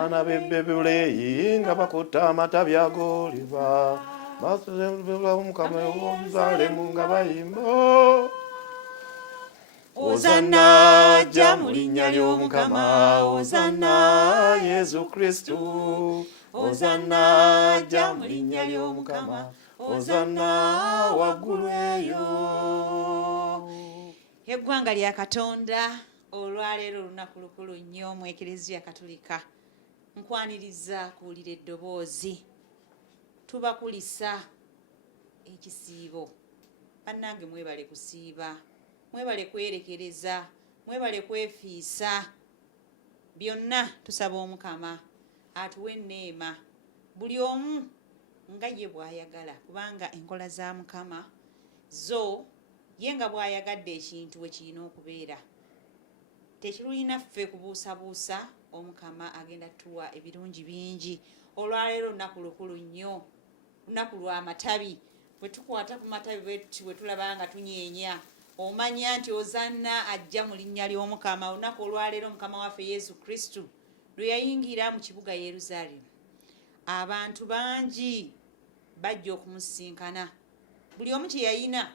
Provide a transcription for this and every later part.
Ana bebebule nga bakuta amatabi ag'oliva basebula Omukama w'Oluzaalemu nga bayimba Ozana ajja mu linnya ly'Omukama, Ozana Yezu Kristu, Ozana ajja mu linnya ly'Omukama, Ozana waggulu eyo. Eggwanga lya Katonda olwaleero olunaku lukulu nnyo mu Eklezia Katolika. Nkwaniriza kuwulira eddoboozi tubakulisa ekisiibo. Bannange mwebale kusiiba, mwebale kwerekereza, mwebale kwefiisa. Byonna tusaba Omukama atuwe enneema buli omu nga ye bw'ayagala, kubanga enkola za Mukama zo ye nga bw'ayagadde ekintu we kirina okubeera. Tekirulina ffe kubuusabuusa, Omukama agenda tuwa ebirungi bingi. Olwaleero olunaku lukulu nnyo, lunaku lwa matabi. Bwe tukwata ku matabi bwe tulaba nga tunyeenya, omanya nti Ozana ajja mu linnya ly'Omukama. Olunaku olwaleero Mukama waffe Yezu Kristu lwe yayingira mu kibuga Yeruzaalemu, abantu bangi bajja okumusinkana. Buli omu kye yayina,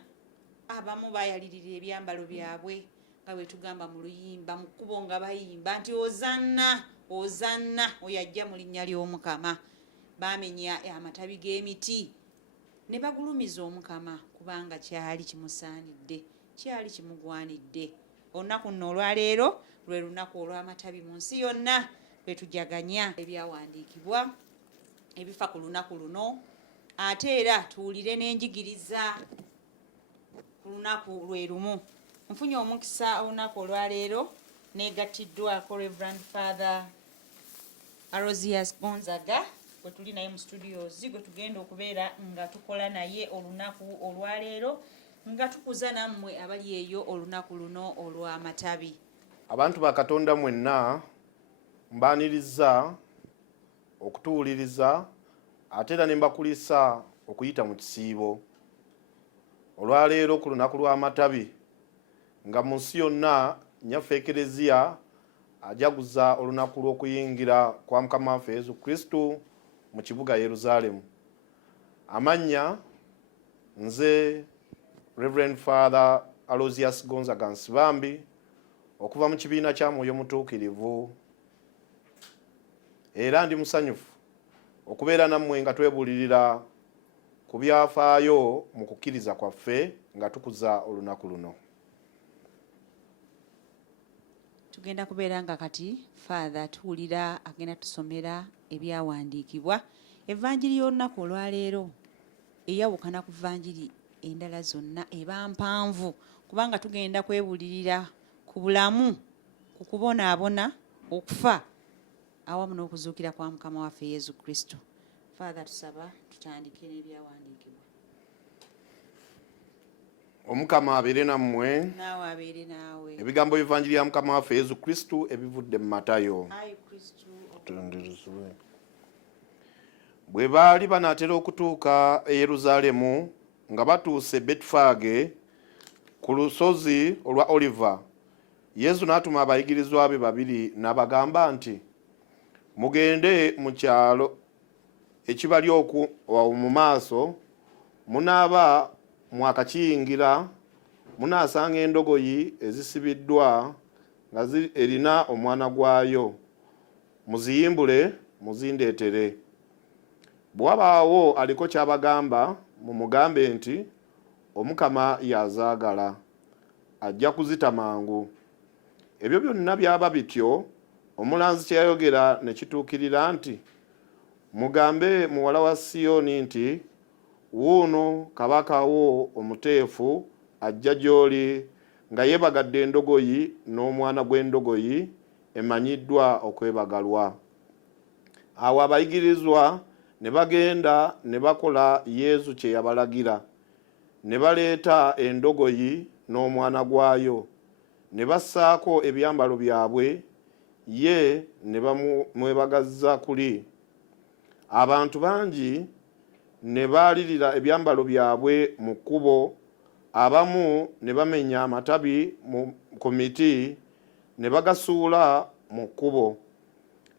abamu bayalirira ebyambalo byabwe nga bwe tugamba mu luyimba, mu kkubo nga bayimba nti Ozana, Ozana oyo ajja mu linnya ly'Omukama. Baamenya amatabi g'emiti ne bagulumiza Omukama kubanga kyali kimusaanidde, kyali kimugwanidde. Olunaku nno olwaleero lwe lunaku olw'amatabi mu nsi yonna, lwe tujaganya ebyawandiikibwa ebifa ku lunaku luno, ate era tuwulire n'enjigiriza ku lunaku lwe lumu. Nfunye omukisa olunaku olwaleero neegattiddwako Reverend Father Aloysius Gonzanga gwe tuli naye mu studios, gwe tugenda okubeera nga tukola naye olunaku olwaleero, nga tukuza nammwe abali eyo olunaku luno olw'amatabi. Abantu ba Katonda mwenna mbaaniriza okutuwuliriza ate era ne mbakulisa okuyita mu kisiibo. Olwaleero ku lunaku lw'amatabi nga mu nsi yonna nnyaffe Eklezia ajaguza olunaku lw'okuyingira kwa Mukama waffe Yezu Kristu mu kibuga Yeruzaalemu. Amannya nze Reverend Father Aloysius Gonzanga Nsibambi okuva mu kibiina kya Mwoyo Mutuukirivu, era ndi musanyufu okubeera nammwe nga twebulirira ku byafaayo mu kukkiriza kwaffe nga tukuza olunaku luno. Tugenda kubeera nga kati Father tuwulira agenda tusomera ebyawandiikibwa. Evanjiri y'olunaku olwaleero eyawukana ku vanjiri endala zonna, eba mpanvu kubanga tugenda kwebulirira ku bulamu, ku kubonaabona, okufa awamu n'okuzuukira kwa Mukama waffe Yezu Kristu. Father tusaba tutandike n'ebyawandiikibwa. Omukama abeere nammwe. Naawe abeere naawe. Ebigambo by'Evanjiri ya Mukama waffe Yezu Kristu ebivudde mu Matayo. Ayi Kristu otutenderezebwe. Bwe baali banaatera okutuuka e Yeruzaalemu nga batuuse Betufage ku lusozi olwa Oliva, Yezu n'atuma abayigirizwa be babiri n'abagamba nti, mugende mu kyalo ekibali oku mu maaso, munaaba mwakakiyingira, munaasanga endogoyi ezisibiddwa nga erina omwana gwayo, muziyimbule muzindeetere. Bwe wabaawo aliko ky'abagamba, mumugambe nti, Omukama yazaagala, ajja kuzita mangu. Ebyo byonna byaba bityo, omulanzi kye yayogera ne kituukirira nti, mugambe muwala wa Siyoni nti, wuuno kabaka wo omuteefu ajja gy'oli nga yeebagadde endogoyi n'omwana gw'endogoyi emanyiddwa okwebagalwa. Awo abayigirizwa ne bagenda ne bakola Yezu kye yabalagira, ne baleeta endogoyi n'omwana gwayo, ne bassaako ebyambalo byabwe, ye ne bamwebagazza kuli. Abantu bangi ne baalirira ebyambalo byabwe mu kkubo, abamu ne bamenya amatabi ku miti ne bagasuula mu kkubo.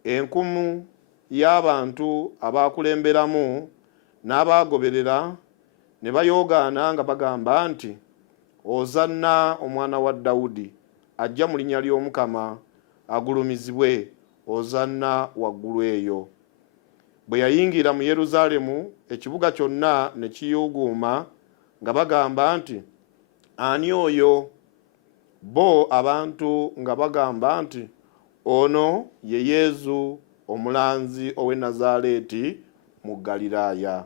enkumu y'abantu abakulemberamu n'abagoberera ne bayoogaana nga bagamba nti, Ozanna omwana wa Dawudi, ajja mu linnya ly'Omukama, agulumizibwe, Ozanna waggulu eyo. Bwe yayingira mu Yeruzalemu, ekibuga kyonna ne kiyuuguuma nga bagamba nti, ani oyo? Bo abantu nga bagamba nti, ono ye Yezu omulanzi ow'e Nazaaleeti mu Galiraaya.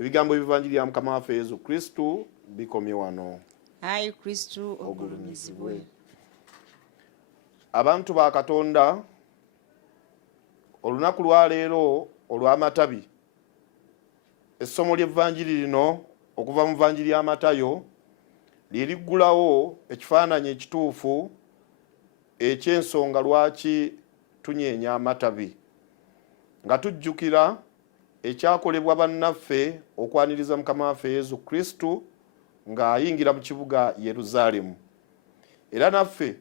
Ebigambo ebivanjiri ya Mukama waffe Yezu Kristu bikomye wano. Ayi Kristu ogulumizibwe. Abantu ba Katonda, olunaku lwa leero olw'amatabi, essomo ly'evvanjiri lino okuva mu vvanjiri ya Matayo lyeriggulawo ekifaananyi ekituufu eky'ensonga lwaki tunyeenya amatabi, nga tujjukira ekyakolebwa bannaffe okwaniriza Mukama waffe Yezu Kristu ng'ayingira mu kibuga Yeruzalemu. Era naffe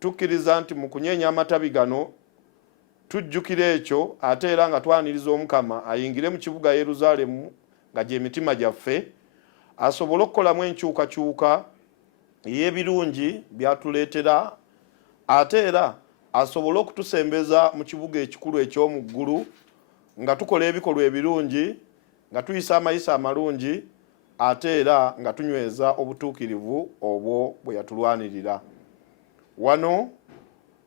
tukkiriza nti mu kunyeenya amatabi gano tujjukira ekyo, ate era nga twaniriza Omukama ayingire mu kibuga Yeruzalemu nga gy'emitima gyaffe, asobole okukolamu enkyukakyuka ey'ebirungi byatuleetera, ate era asobole okutusembeza mu kibuga ekikulu eky'omu ggulu nga tukola ebikolwa ebirungi, nga tuyisa amayisa amalungi, ate era nga tunyweza obutuukirivu obwo bwe yatulwanirira. Wano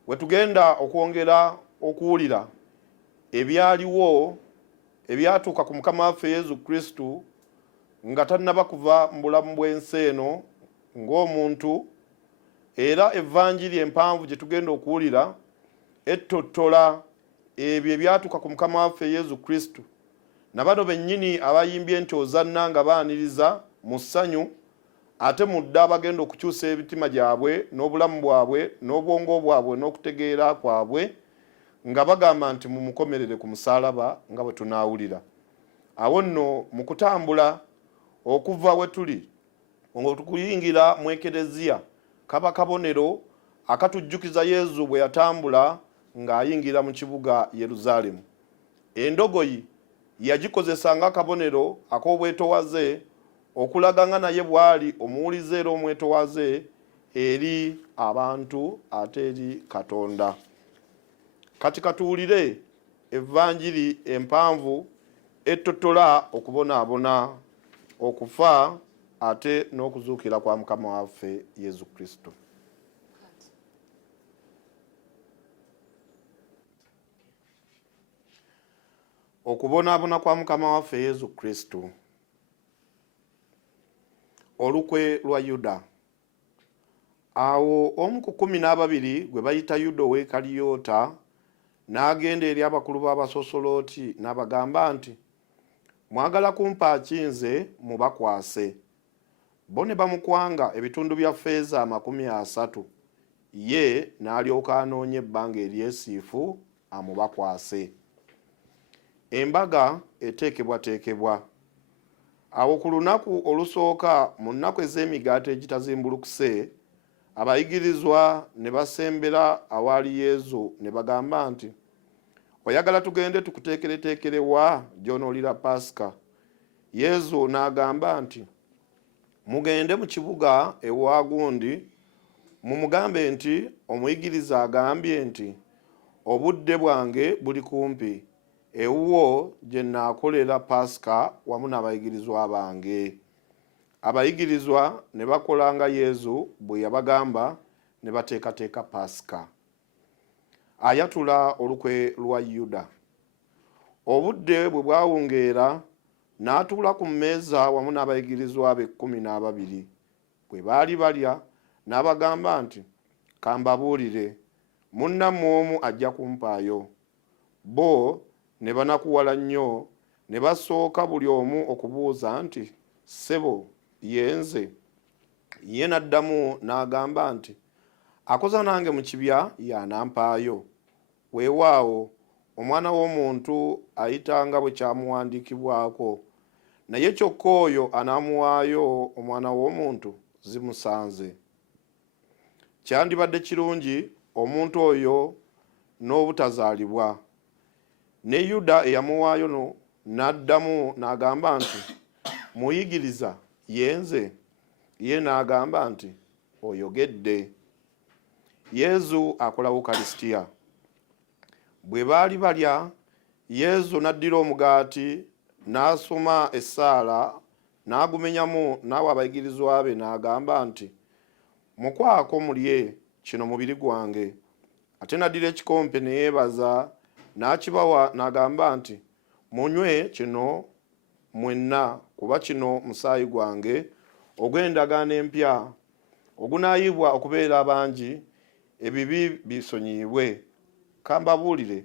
we tugenda okwongera okuwulira ebyaliwo ebyatuuka ku Mukama waffe Yezu Kristu nga tannaba kuva mu bulamu bw'ensi eno ng'omuntu, era evvanjiri empanvu gye tugenda okuwulira ettottola ebyo ebyatuuka ku Mukama waffe Yezu Kristu, na bano bennyini abayimbye nti Ozanna nga baaniriza mu ssanyu, ate mudde abagenda okukyusa emitima gyabwe n'obulamu bwabwe n'obwongo bwabwe n'okutegeera kwabwe nga bagamba nti mumukomerere ku musaalaba nga bwe tunaawulira. Awo nno mu kutambula okuva we tuli okuyingira mu ekereziya kaba kabonero akatujjukiza Yezu bwe yatambula ng'ayingira mu kibuga Yeruzalemu. Endogoyi yagikozesa nga akabonero ak'obwetowaze okulaga nga naye bw'ali omuwulize era omwetowaze eri abantu ate eri Katonda. Kati katuwulire evvanjiri empanvu ettottola okubonaabona, okufa ate n'okuzuukira kwa Mukama waffe Yezu Kristo. Okubonaabona kwa Mukama waffe Yezu Kristo. Olukwe lwa Yuda. Awo omu ku 12 gwe bayita Yuda ow'e Kaliyoota n'agenda eri abakulu b'abasosolooti n'abagamba nti, mwagala kumpa ki nze mubakwase? Bo ne bamukwanga ebitundu bya ffeeza 30, ye n'alyoka anoonya ebbanga eryesiifu amubakwase. Embaga eteekebwateekebwa. Awo ku lunaku olusooka mu nnaku ez'emigaati egitazimbulukuse, abayigirizwa ne basembera awaali Yezu ne bagamba nti, oyagala tugende tukuteekereteekere wa gy'onoolira Pasika? Yezu n'agamba nti, mugende mu kibuga ewa gundi mumugambe nti, omuyigiriza agambye nti, obudde bwange buli kumpi, ewuwo gye nnaakolera Pasika wamu n'abayigirizwa bange. Abayigirizwa ne bakola nga Yezu bwe yabagamba ne bateekateeka Pasika. Ayatula olukwe lwa Yuda. Obudde bwe bwawungeera n'atuula ku mmeeza wamu n'abayigirizwa be 12. Bwe baali balya n'abagamba nti, kambabuulire, munnammwe omu ajja kumpaayo. Bo ne banakuwala nnyo ne basooka buli omu okubuuza nti, ssebo, ye nze? Ye n'addamu n'agamba nti, akoza nange mu kibya y'anampaayo. Weewaawo omwana w'omuntu ayita nga bwe kyamuwandiikibwako, naye kyokka oyo anaamuwaayo omwana w'omuntu zimusanze. Kyandibadde kirungi omuntu oyo n'obutazaalibwa. Ne Yuda eyamuwaayo n'addamu n'agamba nti, muyigiriza yenze? Ye n'agamba nti, oyogedde. Yezu akola Ukalisitiya. Bwe baali balya, Yezu n'addira omugaati n'asoma essaala n'agumenyamu n'awa abayigirizwa be n'agamba nti, mukwako mulye, kino mubiri gwange. Ate n'addira ekikompe ne yeebaza n'akibawa n'agamba nti, munywe kino mwenna, kuba kino musaayi gwange ogw'endagaano empya ogunaayibwa okubeera abangi ebibi bisonyiibwe. Kambabuulire,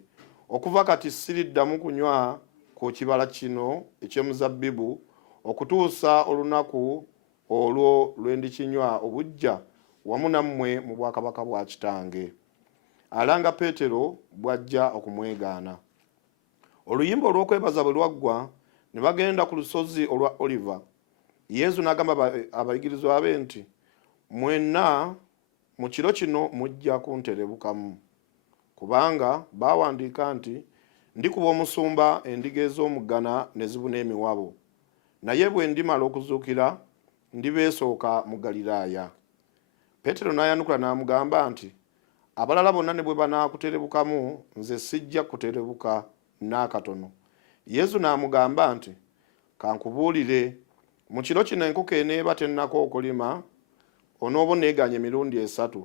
okuva kati siriddamu kunywa ku kibala kino eky'emuzabbibu okutuusa olunaku olwo lwe ndikinywa obujja wamu nammwe mu bwakabaka bwa Kitange. Alanga Peetero bw'ajja okumwegaana. Oluyimba olw'okwebaza bwe lwaggwa ne bagenda ku lusozi olwa Oliva. Yezu n'agamba abayigirizwa be nti, mwenna mu kiro kino mujja kunterebukamu, kubanga baawandiika nti, ndikuba omusumba endiga ez'omuggana ne zibuna emiwabo. Naye bwe ndimala okuzuukira ndibeesooka mu Galiraaya. Peetero n'ayanukula n'amugamba nti, abalala bonna ne bwe banaakuterebukamu, nze sijja kuterebuka n'akatono. Yezu n'amugamba nti, kankubuulire, mu kiro kino enkoko eneeba tennakookolima, onooba oneeganye emirundi 3.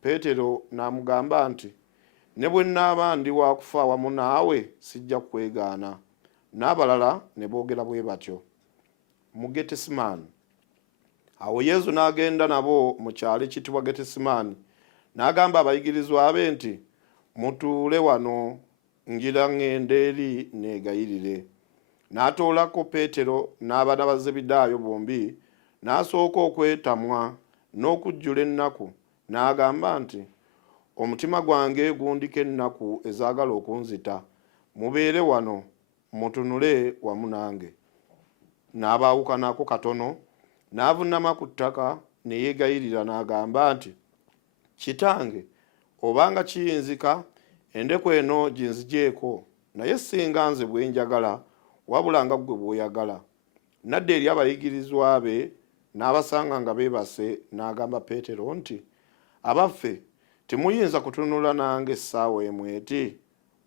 Peetero n'amugamba nti, ne bwe nnaaba ndi wa kufa awamu naawe sijja kwegaana. N'abalala ne boogera bwe batyo. Mu Getesimaani. Awo Yezu n'agenda nabo mu kyalo ekiyitibwa Getesimaani, n'agamba abayigirizwa be nti, mutuule wano ngira ngende eri neegayirire. N'atoolako Peetero n'abaana ba Zebedaayo bombi, n'asooka okwetamwa n'okujjula ennaku, n'agamba nti, omutima gwange gundika ennaku ezaagala okunzita, mubeere wano mutunule wamu nange. N'abaawukanako katono, n'avunnama ku ttaka ne yeegayirira n'agamba nti, Kitange, obanga kiyinzika endeku eno ginzigyeko, naye singa nze bwe njagala wabula nga ggwe bw'oyagala. N'adda eri abayigirizwa be n'abasanga nga beebase, n'agamba Peetero nti, abaffe, temuyinza kutunula nange essaawa emweti?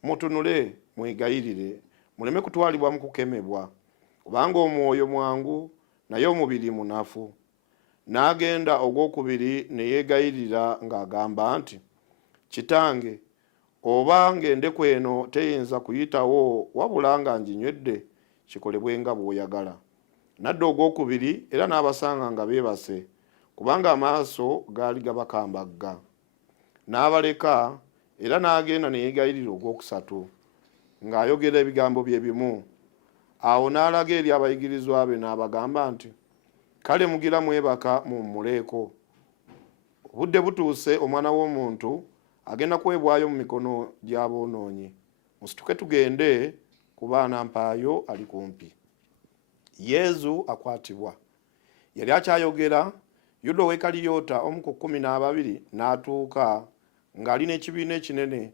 Mutunule mwegayirire, muleme kutwalibwa mu kukemebwa, kubanga omwoyo mwangu naye omubiri munafu. N'agenda ogwokubiri ne yeegayirira ng'agamba nti, Kitange, obanga endeku eno teyinza kuyitawo wabula nga nginywedde, kikolebwe nga bw'oyagala. N'adda ogwokubiri era n'abasanga nga beebase, kubanga amaaso gaali gabakambagga. N'abaleka era n'agenda ne yeegayirira ogwokusatu, ng'ayogera ebigambo bye bimu. Awo n'alaga eri abayigirizwa be n'abagamba nti, kale mugira mwebaka mummuleeko. Obudde butuuse Omwana w'Omuntu agenda kuweebwayo mu mikono gy'aboonoonyi. Musituke tugende, kuba anampaayo ali kumpi. Yezu akwatibwa. Yali akyayogera, Yuda ow'e Kaliyoota omu ku 12 n'atuuka ng'alina ekibiina ekinene,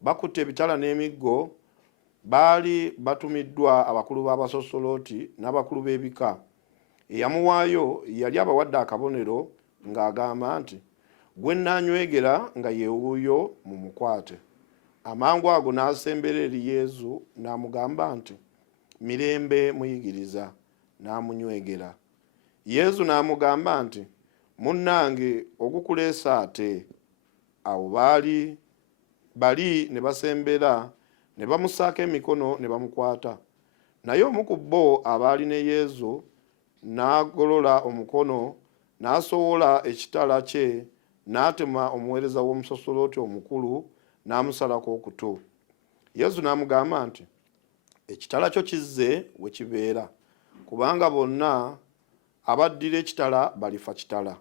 bakutte ebitala n'emiggo. Baali batumiddwa abakulu b'abasosolooti n'abakulu b'ebika. Eyamuwaayo yali abawadde akabonero ng'agamba nti, gwe nnaanywegera nga ye wuuyo mumukwate. Amangu ago n'asembera eri Yezu n'amugamba nti, mirembe muyigiriza, n'amunywegera. Yezu n'amugamba nti, munnange ogukuleesa ate. Awo bali ne basembera ne bamusaako emikono ne bamukwata. Naye omu ku bo abaali ne Yezu n'agolola omukono n'asowola ekitala kye n'atema omuweereza w'omusosolooti omukulu n'amusalako okutu. Yezu n'amugamba nti, ekitala kyo kizze we kibeera, kubanga bonna abaddira ekitala balifa kitala.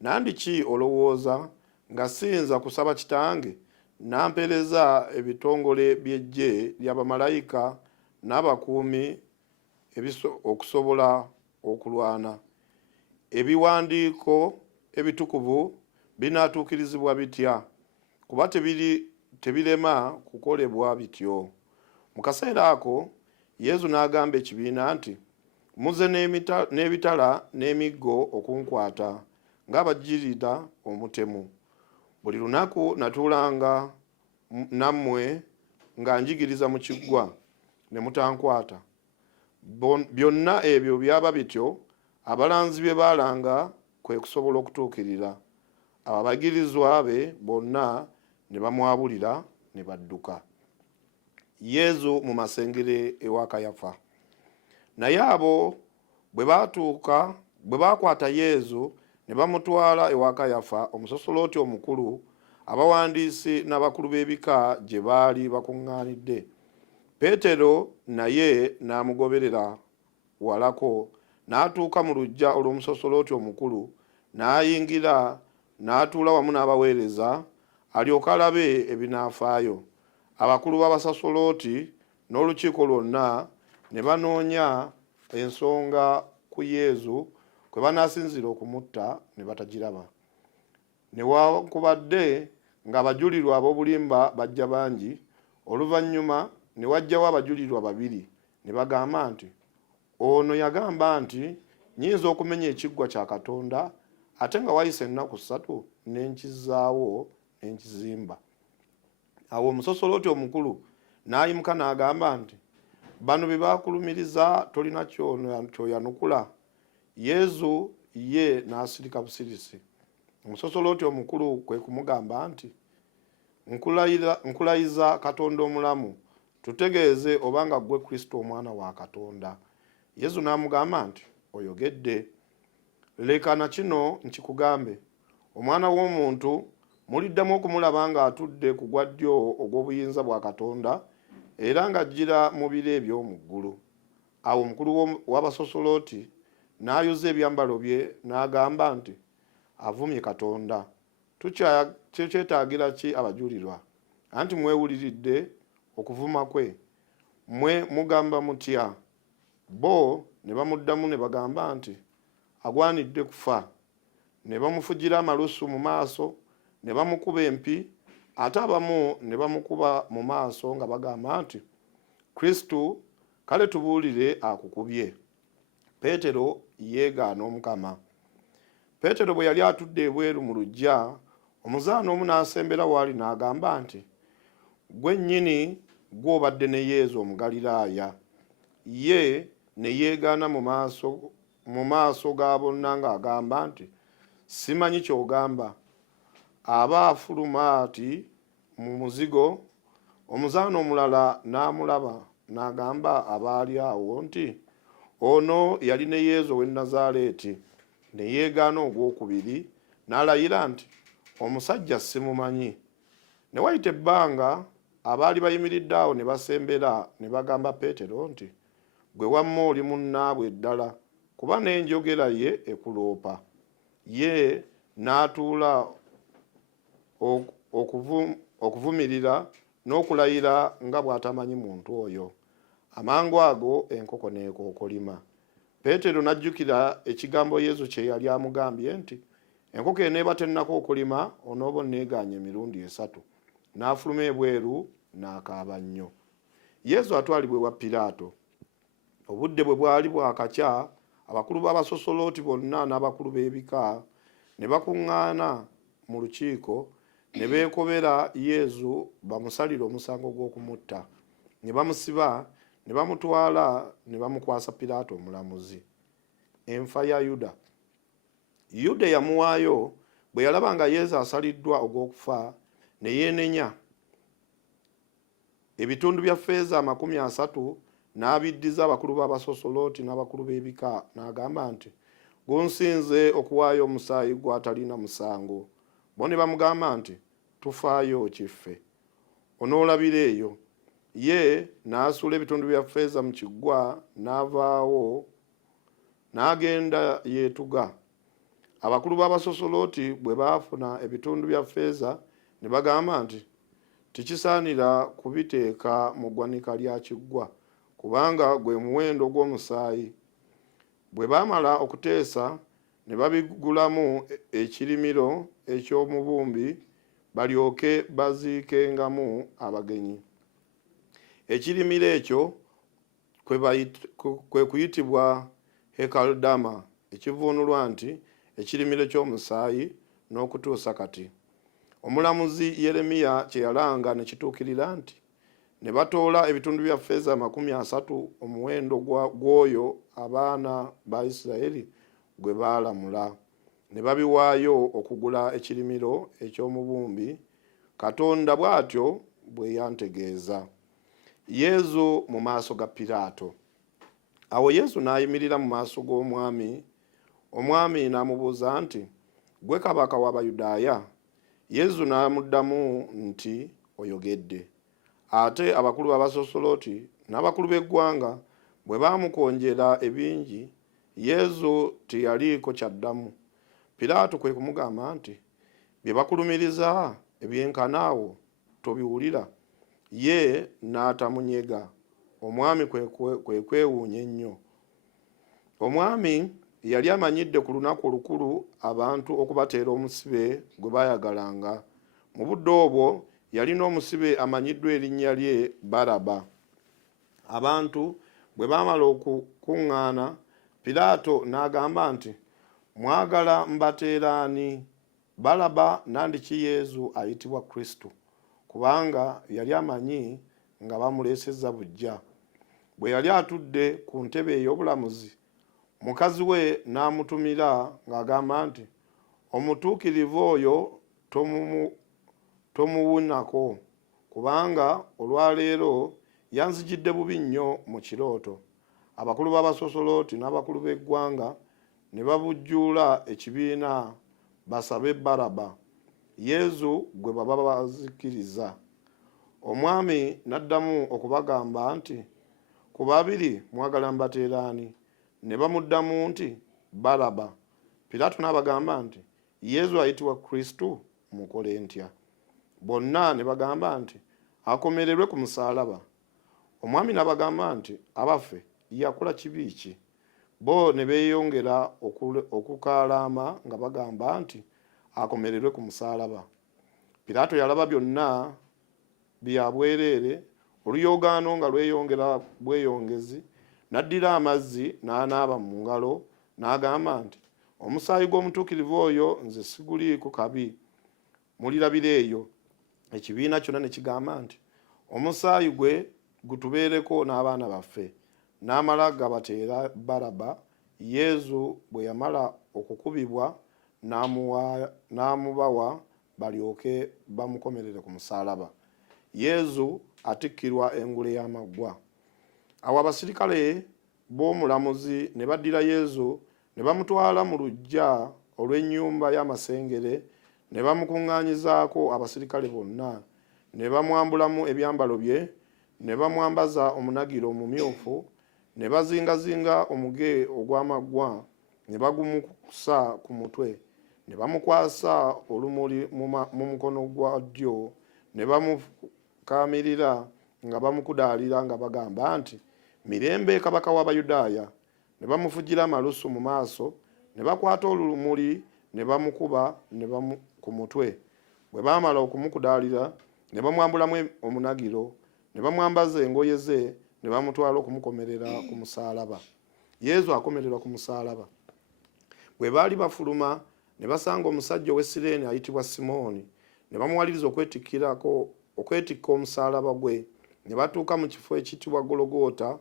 Nandiki olowooza nga siyinza kusaba Kitange n'ampeereza ebitongole by'eggye ly'abamalayika n'abakuumi okusobola okulwana. Ebiwandiiko ebitukuvu binaatuukirizibwa bitya? Kuba tebirema kukolebwa bityo. Mu kaseera ako Yezu n'agamba ekibiina nti, muze n'ebitala n'emiggo okunkwata ng'abajjirira omutemu. Buli lunaku natuulanga nammwe nga njigiriza mu kiggwa ne mutankwata. Byonna ebyo byaba bityo abalanzi bye baalanga kwe kusobola okutuukirira. Abayigirizwa be bonna ne bamwabulira ne badduka. Yezu mu masengere ewa Kayafa. Naye abo bwe baakwata Yezu ne bamutwala ewa Kayafa, omusosolooti omukulu, abawandiisi n'abakulu b'ebika gye baali bakuŋŋaanidde. Peetero naye n'amugoberera walako, n'atuuka mu luggya olw'omusosolooti omukulu, n'ayingira n'atuula wamu n'abaweereza alyoke alabe ebinaafaayo. Abakulu b'abasosolooti n'olukiiko lwonna ne banoonya ensonga ku Yezu kwe banaasinzira okumutta ne batagiraba. Newankubadde ng'abajulirwa ab'obulimba bajja bangi, oluvannyuma ne wajjawo abajulirwa babiri ne bagamba nti, ono yagamba nti nnyinza okumenya ekiggwa kya Katonda ate nga wayise ennaku 3 ne nkizaawo ne nkizimba. Awo omusosolooti omukulu n'ayimuka n'agamba nti, bano bye baakulumiriza tolina ky'oyanukula? Yezu ye n'asirika busirisi. Omusosolooti omukulu kwe kumugamba nti, nkulayiza Katonda omulamu, tutegeeze obanga ggwe Kristo omwana wa Katonda. Yezu n'amugamba nti, oyogedde. Leka na kino nkikugambe, omwana w'omuntu muliddamu okumulaba ng'atudde ku gwa ddyo ogw'obuyinza bwa Katonda era ng'ajjira mu biro eby'omu ggulu. Awo omukulu w'abasosolooti n'ayuza ebyambalo bye n'agamba nti, avumye Katonda. Tukyetaagira ki abajulirwa? Anti mwewuliridde okuvuma kwe. Mwe mugamba mutya? Bo ne bamuddamu ne bagamba nti, agwanidde kufa. Ne bamufugira amalusu mu maaso, ne bamukuba empi, ate abamu ne bamukuba mu maaso nga bagamba nti, Kristo, kale tubuulire akukubye. Peetero yeegaana Omukama. Peetero bwe yali atudde ebweru mu luggya, omuzaana omu n'asembera waali n'agamba nti, gwe nnyini gw'obadde ne Yezu Omugaliraaya. Ye ne yeegaana mu maaso ga bonna ng'agamba nti, simanyi ky'ogamba. Aba afuluma ati mu muzigo. Omuzaana omulala n'amulaba n'agamba abaali awo nti, ono yali ne Yezu ow'e Nazaaleeti. Ne yeegaana ogwokubiri n'alayira nti, omusajja simumanyi. Ne wayita ebbanga abaali bayimiridde awo ne basembera ne bagamba Peetero nti, gwe wamma oli munnaabwe ddala, kuba n'enjogera ye ekuloopa. Ye n'atuula okuvumirira n'okulayira nga bw'atamanyi muntu oyo. Amangu ago enkoko n'ekookolima. Peetero n'ajjukira ekigambo Yezu kye yali amugambye nti, enkoko eneeba tennakookolima onooba onneegaanye emirundi 3. N'afuluma ebweru n'akaaba nnyo. Yezu atwalibwa ewa Piraato. Obudde bwe bwali bwakakya, abakulu b'abasosolooti bonna n'abakulu b'ebika ne bakuŋŋaana mu lukiiko ne beekobera Yezu bamusalire omusango gw'okumutta. Ne bamusiba ne bamutwala ne bamukwasa Piraato omulamuzi. Enfa ya Yuda. Yuda yamuwaayo bwe yalaba nga Yezu asaliddwa ogw'okufa ne yeenenya. Ebitundu bya ffeeza 30 n'abiddiza abakulu b'abasosolooti n'abakulu b'ebika n'agamba nti, gunsinze okuwaayo omusaayi gw'atalina musango. Bo ne bamugamba nti, tufaayo kiffe. Onoolabira eyo. Ye n'asuula ebitundu bya ffeeza mu kiggwa n'avaawo n'agenda yeetuga. Abakulu b'abasosolooti bwe baafuna ebitundu bya ffeeza ne bagamba nti, tikisaanira kubiteeka mu ggwanika lya kiggwa, kubanga gwe muwendo gw'omusaayi. Bwe baamala okuteesa ne babigulamu ekirimiro eky'omubumbi balyoke baziikengamu abagenyi. Ekirimiro ekyo kwe kuyitibwa Hekaldama, ekivuunulwa nti ekirimiro ky'omusaayi n'okutuusa kati. Omulamuzi Yeremiya kye yalanga ne kituukirira nti ne batoola ebitundu bya ffeeza 30 omuwendo gw'oyo abaana ba Isirayiri gwe baalamula, ne babiwaayo okugula ekirimiro eky'omubumbi. Katonda bw'atyo bwe yantegeeza. Yezu mu maaso ga Piraato. Awo Yesu n'ayimirira mu maaso g'omwami. Omwami n'amubuuza nti, gwe kabaka w'Abayudaaya? Yezu n'amuddamu nti, oyogedde. Ate abakulu b'abasosoloti n'abakulu b'eggwanga bwe baamukonjera ebingi, Yezu teyaliiko kyaddamu. Piraato kwe kumugamba nti, bye bakulumiriza ebyenkanaawo tobiwulira? Ye n'atamunyega. Omwami kwe kwewuunya ennyo. Omwami yali amanyidde ku lunaku olukulu abantu okubateera omusibe gwe baayagalanga. Mu budde obwo yalina omusibe amanyiddwa erinnya lye Baraba. Abantu bwe baamala okukuŋŋaana, Piraato n'agamba nti, mwagala mbateera ani, Baraba nandiki Yezu ayitibwa Kristo? Kubanga yali amanyi nga bamuleesezza buggya. Bwe yali atudde ku ntebe ey'obulamuzi, mukazi we n'amutumira ng'agamba nti, omutuukirivu oyo tomuwunako, kubanga olwaleero yanzijidde bubi nnyo mu kirooto. Abakulu b'abasosoloti n'abakulu b'eggwanga ne babujjuula ekibiina basabe Baraba, Yezu gwe baba bazikiriza. Omwami n'addamu okubagamba nti, ku babiri mwagala mbateera ani? Ne bamuddamu nti, Baraba. Piraato n'abagamba nti, Yezu ayitibwa Kristo, mukole ntya? Bonna ne bagamba nti, akomererwe ku musaalaba. Omwami n'abagamba nti, abaffe yakola kibi ki? Bo ne beeyongera okukaalaama nga bagamba nti, akomererwe ku musaalaba. Piraato yalaba byonna bya bwereere, oluyoogaano nga lweyongera bweyongezi, n'addira amazzi n'anaaba mu ngalo, n'agamba nti, omusaayi gw'omutuukirivu oyo nze siguliiko kabi, mulirabira eyo. Ekibiina kyonna ne kigamba nti, omusaayi gwe gutubeereko n'abaana baffe. N'amala gabateera Baraba. Yezu bwe yamala okukubibwa n'amubawa balyoke bamukomerere ku musaalaba. Yezu atikkirwa engule y'amaggwa. Awo abasirikale b'omulamuzi ne baddira Yezu ne bamutwala mu luggya olw'ennyumba y'amasengere, ne bamukuŋŋaanyizaako abasirikale bonna, ne bamwambulamu ebyambalo bye, ne bamwambaza omunagiro omumyufu, ne bazingazinga omuge ogw'amaggwa, ne bagumukusa ku mutwe, ne bamukwasa olumuli mu mukono gwa ddyo, ne bamukaamirira nga bamukudaalira nga bagamba nti, mirembe kabaka w'Abayudaaya. Ne bamufugira amalusu mu maaso, ne bakwata olumuli ne bamukuba ku mutwe. Bwe baamala okumukudaalira ne bamwambulamu omunagiro, ne bamwambaza engoye ze, ne bamutwala okumukomerera ku musaalaba. Yezu akomererwa ku musaalaba. Bwe baali bafuluma ne basanga omusajja ow'e Sireene ayitibwa Simooni, ne bamuwaliriza okwetikka omusaalaba gwe. Ne batuuka mu kifo ekiyitibwa Gologota,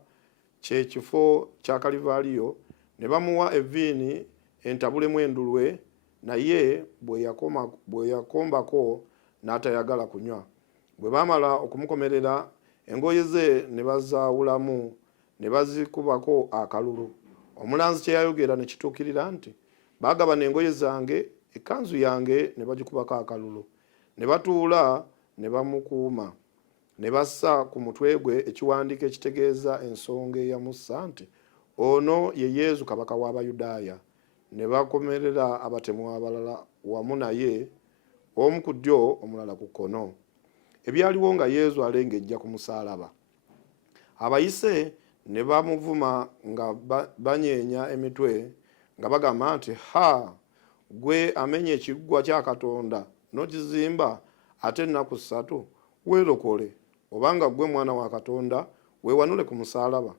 kye kifo kya Kalivaaliyo, ne bamuwa evviini entabulemu endulwe, naye bwe yakombako n'atayagala kunywa. Bwe baamala okumukomerera, engoye ze ne bazaawulamu, ne bazikubako akalulu. Omulanzi kye yayogera ne kituukirira nti, baagabana engoye zange, ekkanzu yange ne bagikubako akalulu. Ne batuula ne bamukuuma, ne bassa ku mutwe gwe ekiwandiiko ekitegeeza ensonga eyamussa nti, ono ye Yezu kabaka w'Abayudaaya. Ne bakomerera abatemu abalala wamu naye, omu ku ddyo omulala ku kkono. Ebyaliwo nga Yezu alengejja ku musaalaba. Abayise ne bamuvuma nga banyeenya emitwe nga bagamba nti, ha, gwe amenya ekiggwa kya Katonda n'okizimba, ate ennaku 3 weerokole, obanga gwe mwana wa Katonda weewanule ku musaalaba.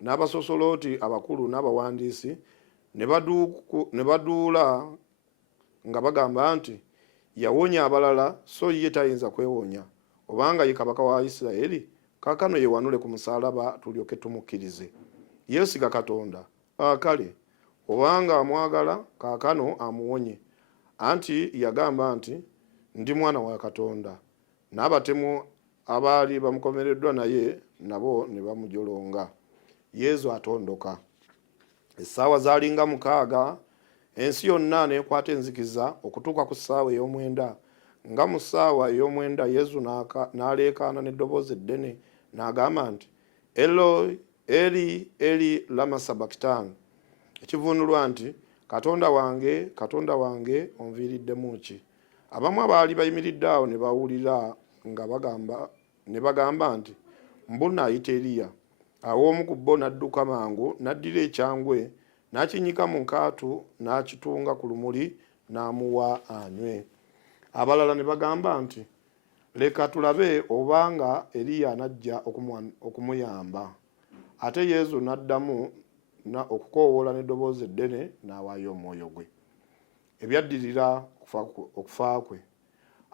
N'abasosolooti abakulu n'abawandiisi ne baduula nga bagamba nti yawonya abalala so ye tayinza kwewonya, obanga ye kabaka wa Isirayiri, kaakano yeewanule ku musaalaba tulyoke tumukkirize. Yeesiga Katonda, kale obanga amwagala kaakano amuwonye. Anti yagamba nti ndi mwana wa Katonda. N'abatemu abaali bamukomereddwa naye nabo ne bamujolonga. Yezu atondoka. Essaawa zaalinga 6, ensi yonna neekwata enzikiza okutuuka ku ssaawa ey'omwenda. Nga mu ssaawa ey'omwenda Yezu n'aleekaana n'eddoboozi eddene n'agamba nti Eloi, Eli, Eli, lama sabakitani, ekivunulwa nti Katonda wange, Katonda wange, onviiriddemu ki? Abamu abaali bayimiridde awo ne bawulira nga bagamba nti mbuna ayita Eriya. Awo omu ku bo n'adduka mangu n'addira ekyangwe n'akinyika mu nkaatu n'akitunga ku lumuli n'amuwa anywe. Abalala ne bagamba nti leka tulabe obanga Eriya anajja okumuyamba. Ate Yezu n'addamu okukoowoola n'eddoboozi eddene n'awaayo omwoyo gwe. Ebyaddirira okufa kwe.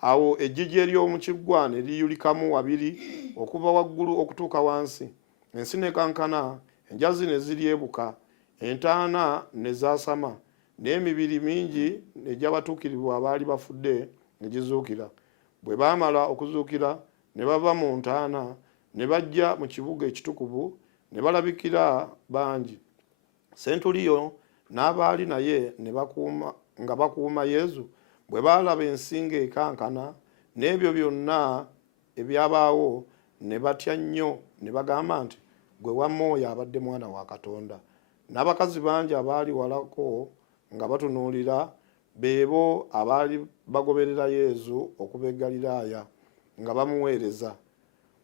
Awo ejjigi ery'omu kiggwa ne liyulikamu wabiri okuva waggulu okutuuka wansi. Ensi n'ekankana, enjazi ne ziryebuka, entaana ne zaasama, n'emibiri mingi egy'abatuukirivu abaali bafudde ne gizuukira. Bwe baamala okuzuukira ne bava mu ntaana ne bajja mu kibuga ekitukuvu ne balabikira bangi. Sentuliyo n'abaali naye nga bakuuma Yezu bwe baalaba ensinga ekankana n'ebyo byonna ebyabaawo ne batya nnyo ne bagamba nti gwe wamma oyo abadde mwana wa Katonda. N'abakazi bangi abaali walako nga batunuulira beebo abaali bagoberera Yezu okuva e Galilaaya nga bamuweereza.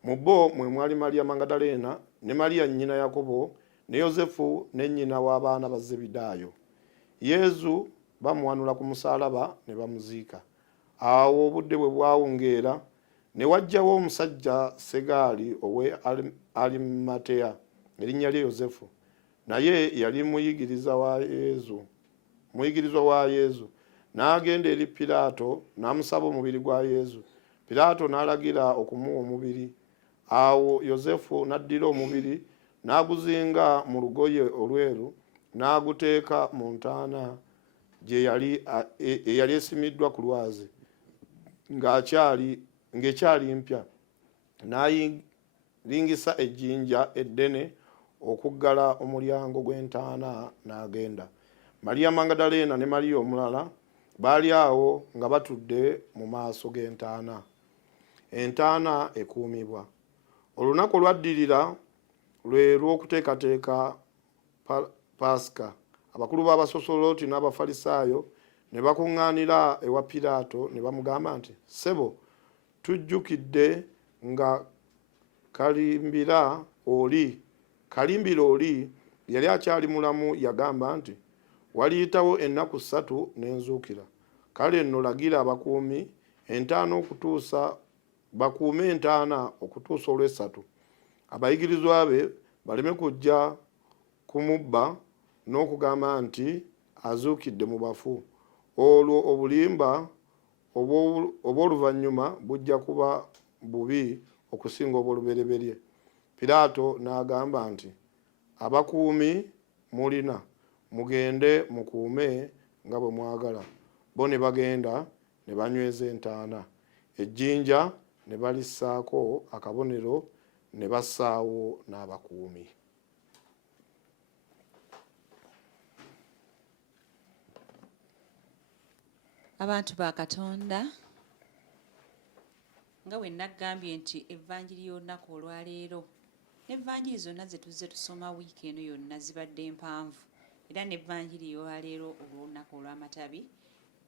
Mu bo mwe mwali Mariya Magdalena ne Mariya nnyina Yakobo ne Yozefu ne nnyina w'abaana ba Zebedaayo. Yezu bamuwanula ku musaalaba ne bamuziika. Awo obudde bwe bwawungeera ne wajjawo omusajja Segaali ow'e Alimateya erinnya lye Yozefu, naye yali muyigirizwa wa Yezu. N'agenda eri Piraato n'amusaba omubiri gwa Yezu. Piraato n'alagira okumuwa omubiri. Awo Yozefu n'addira omubiri n'aguzinga mu lugoye olweru n'aguteeka mu ntaana gye eyali esimiddwa ku lwazi ng'ekyali mpya. N'ayiringisa ejjinja eddene okuggala omulyango gw'entaana n'agenda. Mariya Magdalena ne Mariya omulala baali awo nga batudde mu maaso g'entaana. Entaana ekuumibwa. Olunaku olwaddirira lwe lw'okuteekateeka Pasika. Abakulu b'abasosolooti n'Abafalisaayo ne bakuŋŋaanira ewa Piraato ne bamugamba nti ssebo, tujjukidde nga kalimbira oli yali akyali mulamu yagamba nti waliyitawo ennaku 3 n'enzuukira. Kale nno lagira bakuume entaana okutuusa olw'essatu. Abayigirizwa be baleme kujja kumubba n'okugamba nti azuukidde mu bafu. Olwo obulimba obw'oluvannyuma bujja kuba bubi okusinga obw'olubereberye. Piraato n'agamba nti abakuumi mulina, mugende mukuume nga bwe mwagala. Bo ne bagenda ne banyweza entaana. Ejjinja ne balissaako akabonero ne bassaawo n'abakuumi. Abantu ba Katonda, nga bwe nagambye nti evvanjiri y'olunaku olwaleero n'evvanjiri zonna ze tuzze tusoma wiiki eno yonna zibadde mpanvu, era n'evvanjiri y'olwaleero olw'olunaku olw'amatabi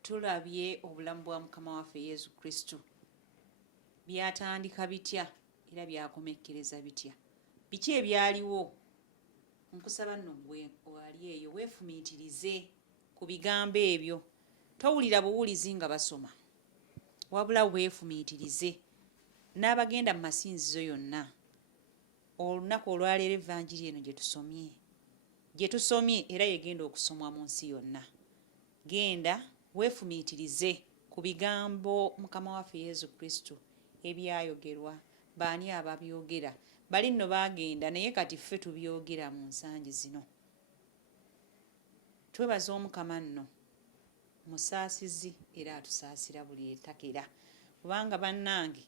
tulabye obulamu bwa Mukama waffe Yezu Kristo. Byatandika bitya era byakomekkereza bitya? Biki ebyaliwo? Nkusaba nno gwe wali eyo weefumiitirize ku bigambo ebyo. Towulira buwulizi nga basoma. wabula weefumiitirize n'abagenda mu masinzizo yonna. Olunaku olwaleero evvanjiri eno gye tusomye era yegenda okusomwa mu nsi yonna. Genda weefumiitirize ku bigambo Mukama waffe Yezu Kristo ebyayogerwa. Baani ababyogera? Bali nno baagenda naye kati ffe tubyogera mu nsangi zino. Twebaza Omukama nno musaasizi era atusaasira buli etakera. Kubanga bannange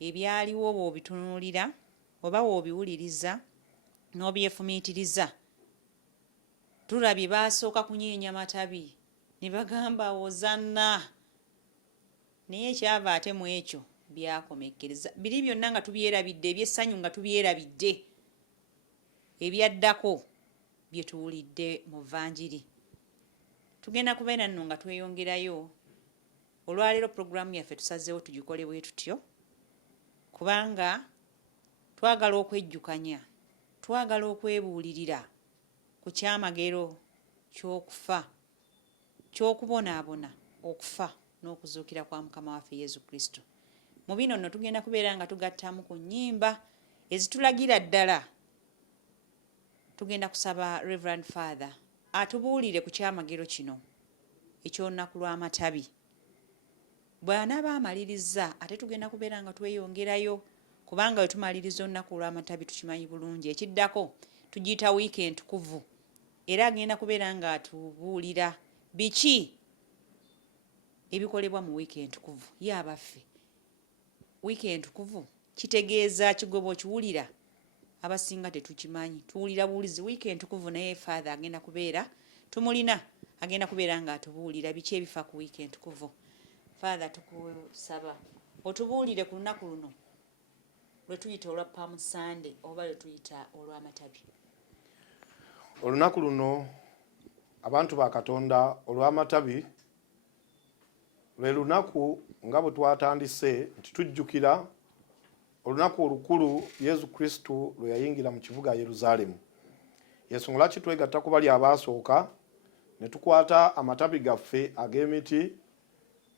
ebyaliwo bw'obitunuulira oba bw'obiwuliriza n'obyefumiitiriza, tulabye baasooka kunyeenya matabi ne bagamba ozanna, naye ekyava ate mu ekyo byakomekkereza. Biri byonna nga tubyerabidde, ebyessanyu nga tubyerabidde, ebyaddako bye tuwulidde mu vvanjiri. Tugenda kubeera nno nga tweyongerayo. Olwaleero pulogulaamu yaffe tusazeewo tugikole bwe tutyo, kubanga twagala okwejjukanya, twagala okwebuulirira ku kyamagero ky'okufa, ky'okubonaabona okufa n'okuzuukira kwa Mukama waffe Yezu Kristo. Mu bino nno tugenda kubeera nga tugattamu ku nnyimba ezitulagira ddala. Tugenda kusaba Reverend Father atubuulire ku kyamagero kino eky'olunaku lw'amatabi. Bw'anaaba amaliriza ate tugenda kubeera nga tweyongerayo, kubanga we tumaliriza olunaku lw'amatabi tukimanyi bulungi. Ekiddako tugiyita wiiki entukuvu, era agenda kubeera nga atubuulira biki ebikolebwa mu wiiki entukuvu. Ye abaffe wiiki entukuvu kitegeeza kigobo kiwulira, abasinga tetukimanyi. Tuwulira buwulizi wiiki entukuvu, naye Father agenda kubeera tumulina, agenda kubeera nga atubuulira biki ebifa ku wiiki entukuvu. Father tukusaba otubuulire ku lunaku luno lwe tuyita olwa Palm Sunday oba lwe tuyita olw'amatabi. Olunaku luno abantu ba Katonda olw'amatabi lwe lunaku nga bwe twatandise nti tujjukira olunaku olukulu Yezu Kristo lwe yayingira mu kibuga Yeruzalemu. Yensonga ki twegatta ku bali abaasooka ne tukwata amatabi gaffe ag'emiti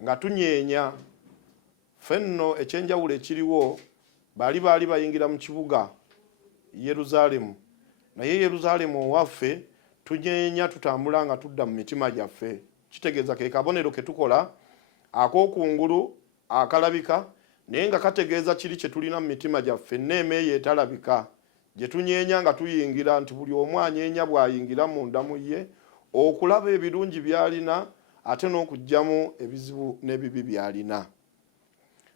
nga tunyeenya. Fenno ekyenjawulo ekiriwo baali bayingira mu kibuga Yeruzalemu, naye Yeruzalemu owaffe tunyeenya tutambula nga tudda mu mitima gyaffe. Kitegeeza ke kabonero ke tukola ak'okungulu akalabika, naye nga kategeeza kiri kye tulina mu mitima gyaffe, enneema eyo etalabika gye tunyeenya nga tuyingira, nti buli omu anyeenya bw'ayingira munda mu ye okulaba ebirungi by'alina ate n'okugyamu ebizibu n'ebibi by'alina.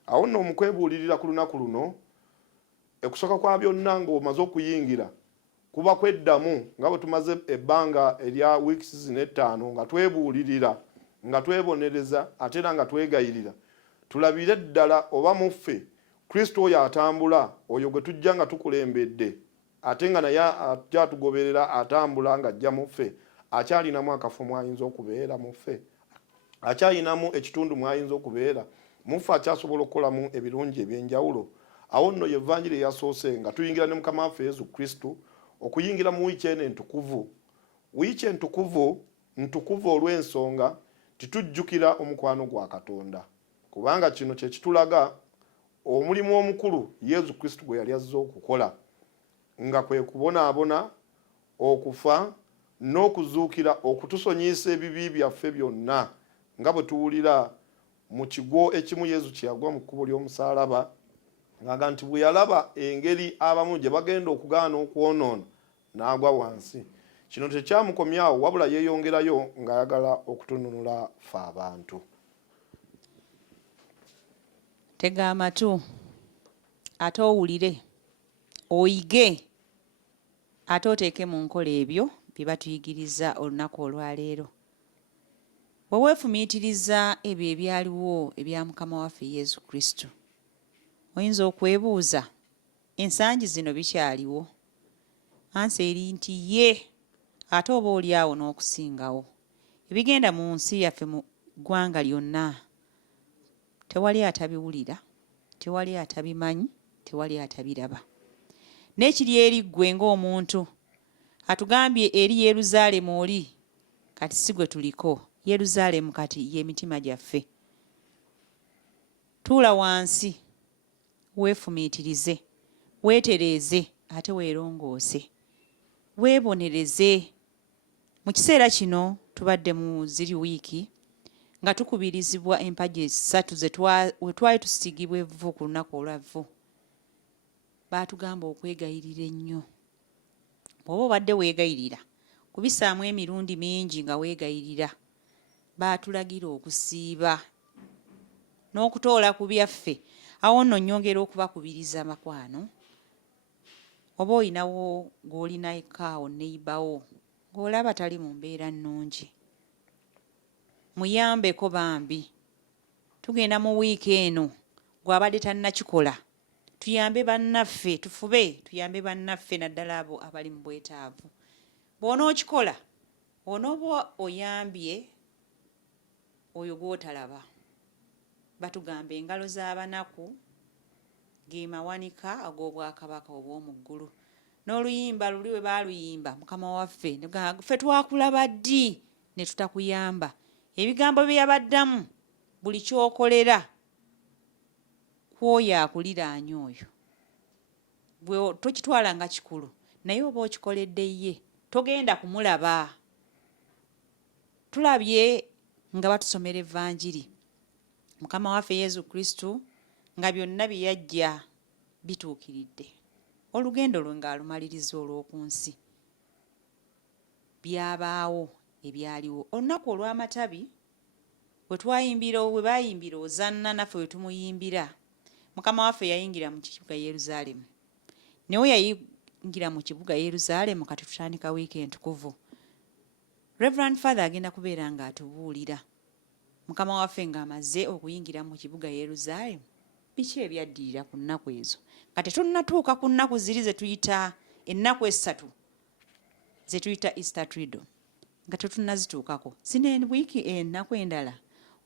Awo nno omukwebuulirira ku lunaku luno, ekusooka kwa byonna ng'omaze okuyingira kuba kweddamu nga bwe tumaze ebbanga erya wiikisi zino 5 nga twebuulirira, nga twebonereza ate era nga twegayirira, tulabire ddala oba muffe Kristo oyo atambula, oyo gwe tujja nga tukulembedde, ate nga naye ajja atugoberera atambula nga ajja muffe, akyalinamu akafo mwayinza okubeera muffe, akyalinamu ekitundu mwayinza okubeera muffe, akyasobola okukolamu ebirungi ebyenjawulo. Awo nno y'evvanjiri eyasoose nga tuyingira ne Mukama waffe Yezu Kristo okuyingira mu wiiki eno entukuvu. Wiiki entukuvu, ntukuvu olw'ensonga titujjukira omukwano gwa Katonda, kubanga kino kye kitulaga omulimu omukulu Yezu Kristo gwe yali azze okukola, nga kwe kubonaabona, okufa n'okuzuukira, okutusonyiisa ebibi byaffe byonna, nga bwe tuwulira mu kigo ekimu Yezu kye yagwa mu kkubo ly'omusaalaba, nga nti bwe yalaba engeri abamu gye bagenda okugaana okwonoona n'agwa wansi. Kino tekyamukomyawo, wabula yeeyongerayo ng'ayagala okutununula ffe abantu. Tega amatu ate owulire, oyige ate oteeke mu nkola ebyo bye batuyigiriza olunaku olwaleero. Bwe weefumiitiriza ebyo ebyaliwo ebya Mukama waffe Yezu Kristo, oyinza okwebuuza, ensangi zino bikyaliwo? Ansi eri nti ye, ate oba oli awo n'okusingawo. Ebigenda mu nsi yaffe mu ggwanga lyonna, tewali atabiwulira, tewali atabimanyi, tewali atabiraba. N'ekiri eri ggwe ng'omuntu, atugambye eri Yeruzalemu oli, kati si gwe tuliko. Yeruzalemu kati ye mitima gyaffe. tuula wansi weefumiitirize, weetereeze ate weerongoose, weebonereze. Mu kiseera kino tubadde mu ziri wiiki nga tukubirizibwa empagi 3 we twali tusiigibwa evvu ku lunaku olwavvu. Baatugamba okwegayirira ennyo. Bw'oba obadde weegayirira, kubisaamu emirundi mingi nga weegayirira. Baatulagira okusiiba n'okutoola ku byaffe. Awo nno nnyongera okubakubiriza amakwano. Oba olinawo gw'olinakaawo neighbour ng'olaba tali mu mbeera nnungi, muyambeko bambi. Tugenda mu wiiki eno gw'abadde tannakikola, tuyambe bannaffe, tufube tuyambe bannaffe naddala abo abali mu bwetaavu. Bw'onookikola onooba oyambye oyo gw'otalaba. Batugamba engalo z'abanaku ge mawanika ag'obwakabaka obw'omu ggulu. N'oluyimba luli we baaluyimba Mukama waffe ffe twakulaba ddi ne tutakuyamba. Ebigambo bye yabaddamu buli ky'okolera kw'oyo akuliraanye oyo bwe tokitwala nga kikulu, naye oba okikoledde ye togenda kumulaba. Tulabye nga batusomera evvanjiri Mukama waffe Yezu Kristo nga byonna bye yajja bituukiridde. Olugendo lwe ng'alumaliriza olw'oku nsi. Byabaawo ebyaliwo. Olunaku olw'amatabi we baayimbira ozanna naffe we tumuyimbira, Mukama waffe yayingira mu kibuga Yeruzaalemu. Naye yayingira mu kibuga Yeruzaalemu kati tutandika wiiki entukuvu. Reverend Father agenda kubeera ng'atubuulira. Mukama waffe ng'amaze okuyingira mu kibuga Yeruzaalemu, biki ebyaddirira ku nnaku ezo. Kati tunnatuuka ku nnaku ziri ze tuyita ennaku 3 ze tuyita Easter Triduum, nga tetunnazituukako. Zino wiiki ennaku endala,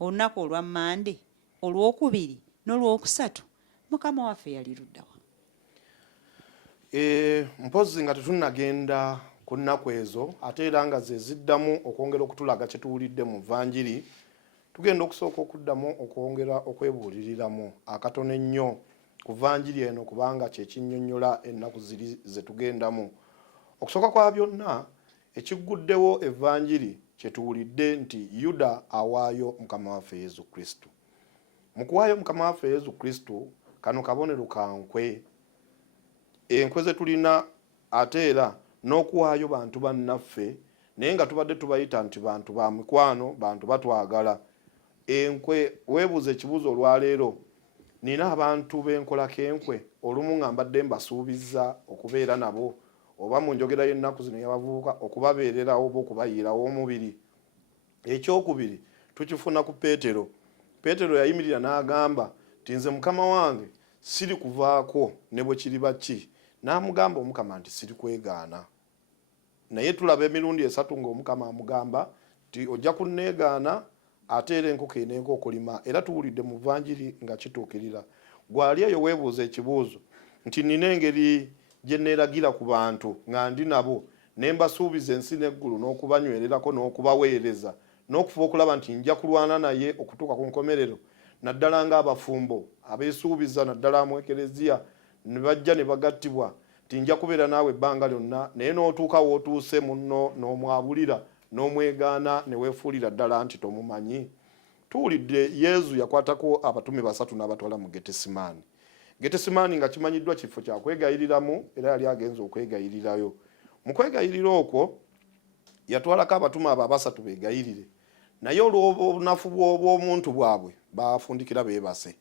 olunaku olwa Mande, olwokubiri n'olwokusatu, Mukama waffe yali luddawa. Mpozi nga tetunnagenda ku nnaku ezo, ate era nga ze ziddamu okwongera okutulaga kye tuwulidde mu Vanjiri, tugenda okusooka okuddamu okwongera okwebuuliriramu akatono ennyo ku Vanjiri eno, kubanga kye kinnyonnyola ennaku ziri ze tugendamu. Okusooka kwa byonna, ekigguddewo Evanjiri kye tuwulidde nti Yuda awaayo Mukama waffe Yezu Kristo. Mu kuwaayo Mukama waffe Yezu Kristo, kano kabonero ka nkwe. Enkwe ze tulina ate era n'okuwaayo bantu bannaffe, naye nga tubadde tubayita nti bantu ba mikwano, bantu batwagala. Enkwe, weebuuza ekibuuzo olwaleero, nina abantu b'enkolako enkwe, olumu nga mbadde mbasuubizza okubeera nabo, oba mu njogera y'ennaku zino y'abavubuka okubabeererawo oba okubayiirawo omubiri. Ekyokubiri tukifuna ku Peetero. Peetero yayimirira n'agamba nti nze Mukama wange siri kuvaako ne bwe kiriba ki. N'amugamba Omukama nti siri kwegaana. Naye tulaba emirundi 3 ng'Omukama amugamba nti ojja kunneegaana ate era enkoko eneenka okulima. Era tuwulidde mu Vanjiri nga kituukirira. Gwali eyo weebuuza ekibuuzo nti nina engeri gye neeragira ku bantu nga ndi nabo, ne mbasuubiza ensi n'eggulu n'okubanywererako n'okubaweereza n'okufuba okulaba nti nja kulwana naye okutuuka ku nkomerero, naddala ng'abafumbo abeesuubiza naddala mu Ekereziya ne bajja ne bagattibwa nti nja kubeera naawe ebbanga lyonna, naye n'otuuka w'otuuse munno n'omwabulira n'omwegaana ne weefuulira ddala nti tomumanyi. Tuwulidde Yezu yakwatako abatume 3 n'abatwala mu Getesimaani. Getesimaani nga kimanyiddwa kifo kya kwegayiriramu, era yali agenza okwegayirirayo. Mu kwegayirira okwo yatwalako abatume abo 3 beegayirire, naye olw'obunafu bw'omuntu bwabwe baafundikira beebase.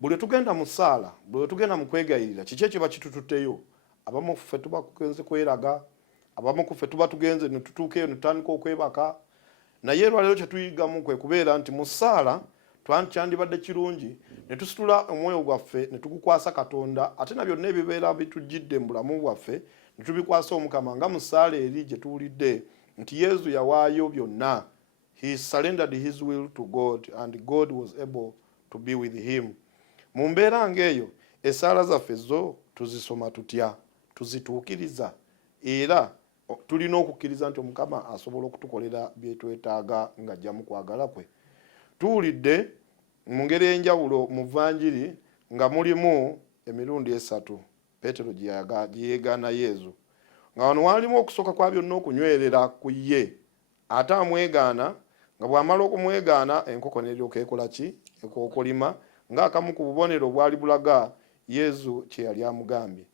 Buli tugenda mu ssaala, buli tugenda mu kwegayirira, kiki ekiba kitututteyo? Abamu ffe tuba tugenze kweraga, abamu ku ffe tuba tugenze ne tutuuka eyo ne tutandika okwebaka. Naye lwaleero kye tuyigamu kwe kubeera nti mu ssaala kyandibadde kirungi ne tusitula omwoyo gwaffe ne tugukwasa Katonda, ate na byonna ebibeera bitujjidde mu bulamu bwaffe ne tubikwasa Omukama, nga mu ssaala eri gye tuwulidde nti Yezu yawaayo byonna. He surrendered his will to God and God was able to be with him. Mu mbeera ng'eyo essaala zaffe zo tuzisoma tutya, tuzituukiriza, era tulina okukkiriza nti Omukama asobola okutukolera bye twetaaga ng'ajja mu kwagala kwe. Tuwulidde mu ngeri enjawulo mu vanjiri nga mulimu emirundi 3 Petero gye yeegaana Yezu, nga wano walimu okusooka kwa byonna okunywerera ku ye, ate amwegaana, nga bw'amala okumwegaana enkoko n'eryoka ekola ki? Ekookolima, ng'akamu ku bubonero bwali bulaga Yezu kye yali amugambye.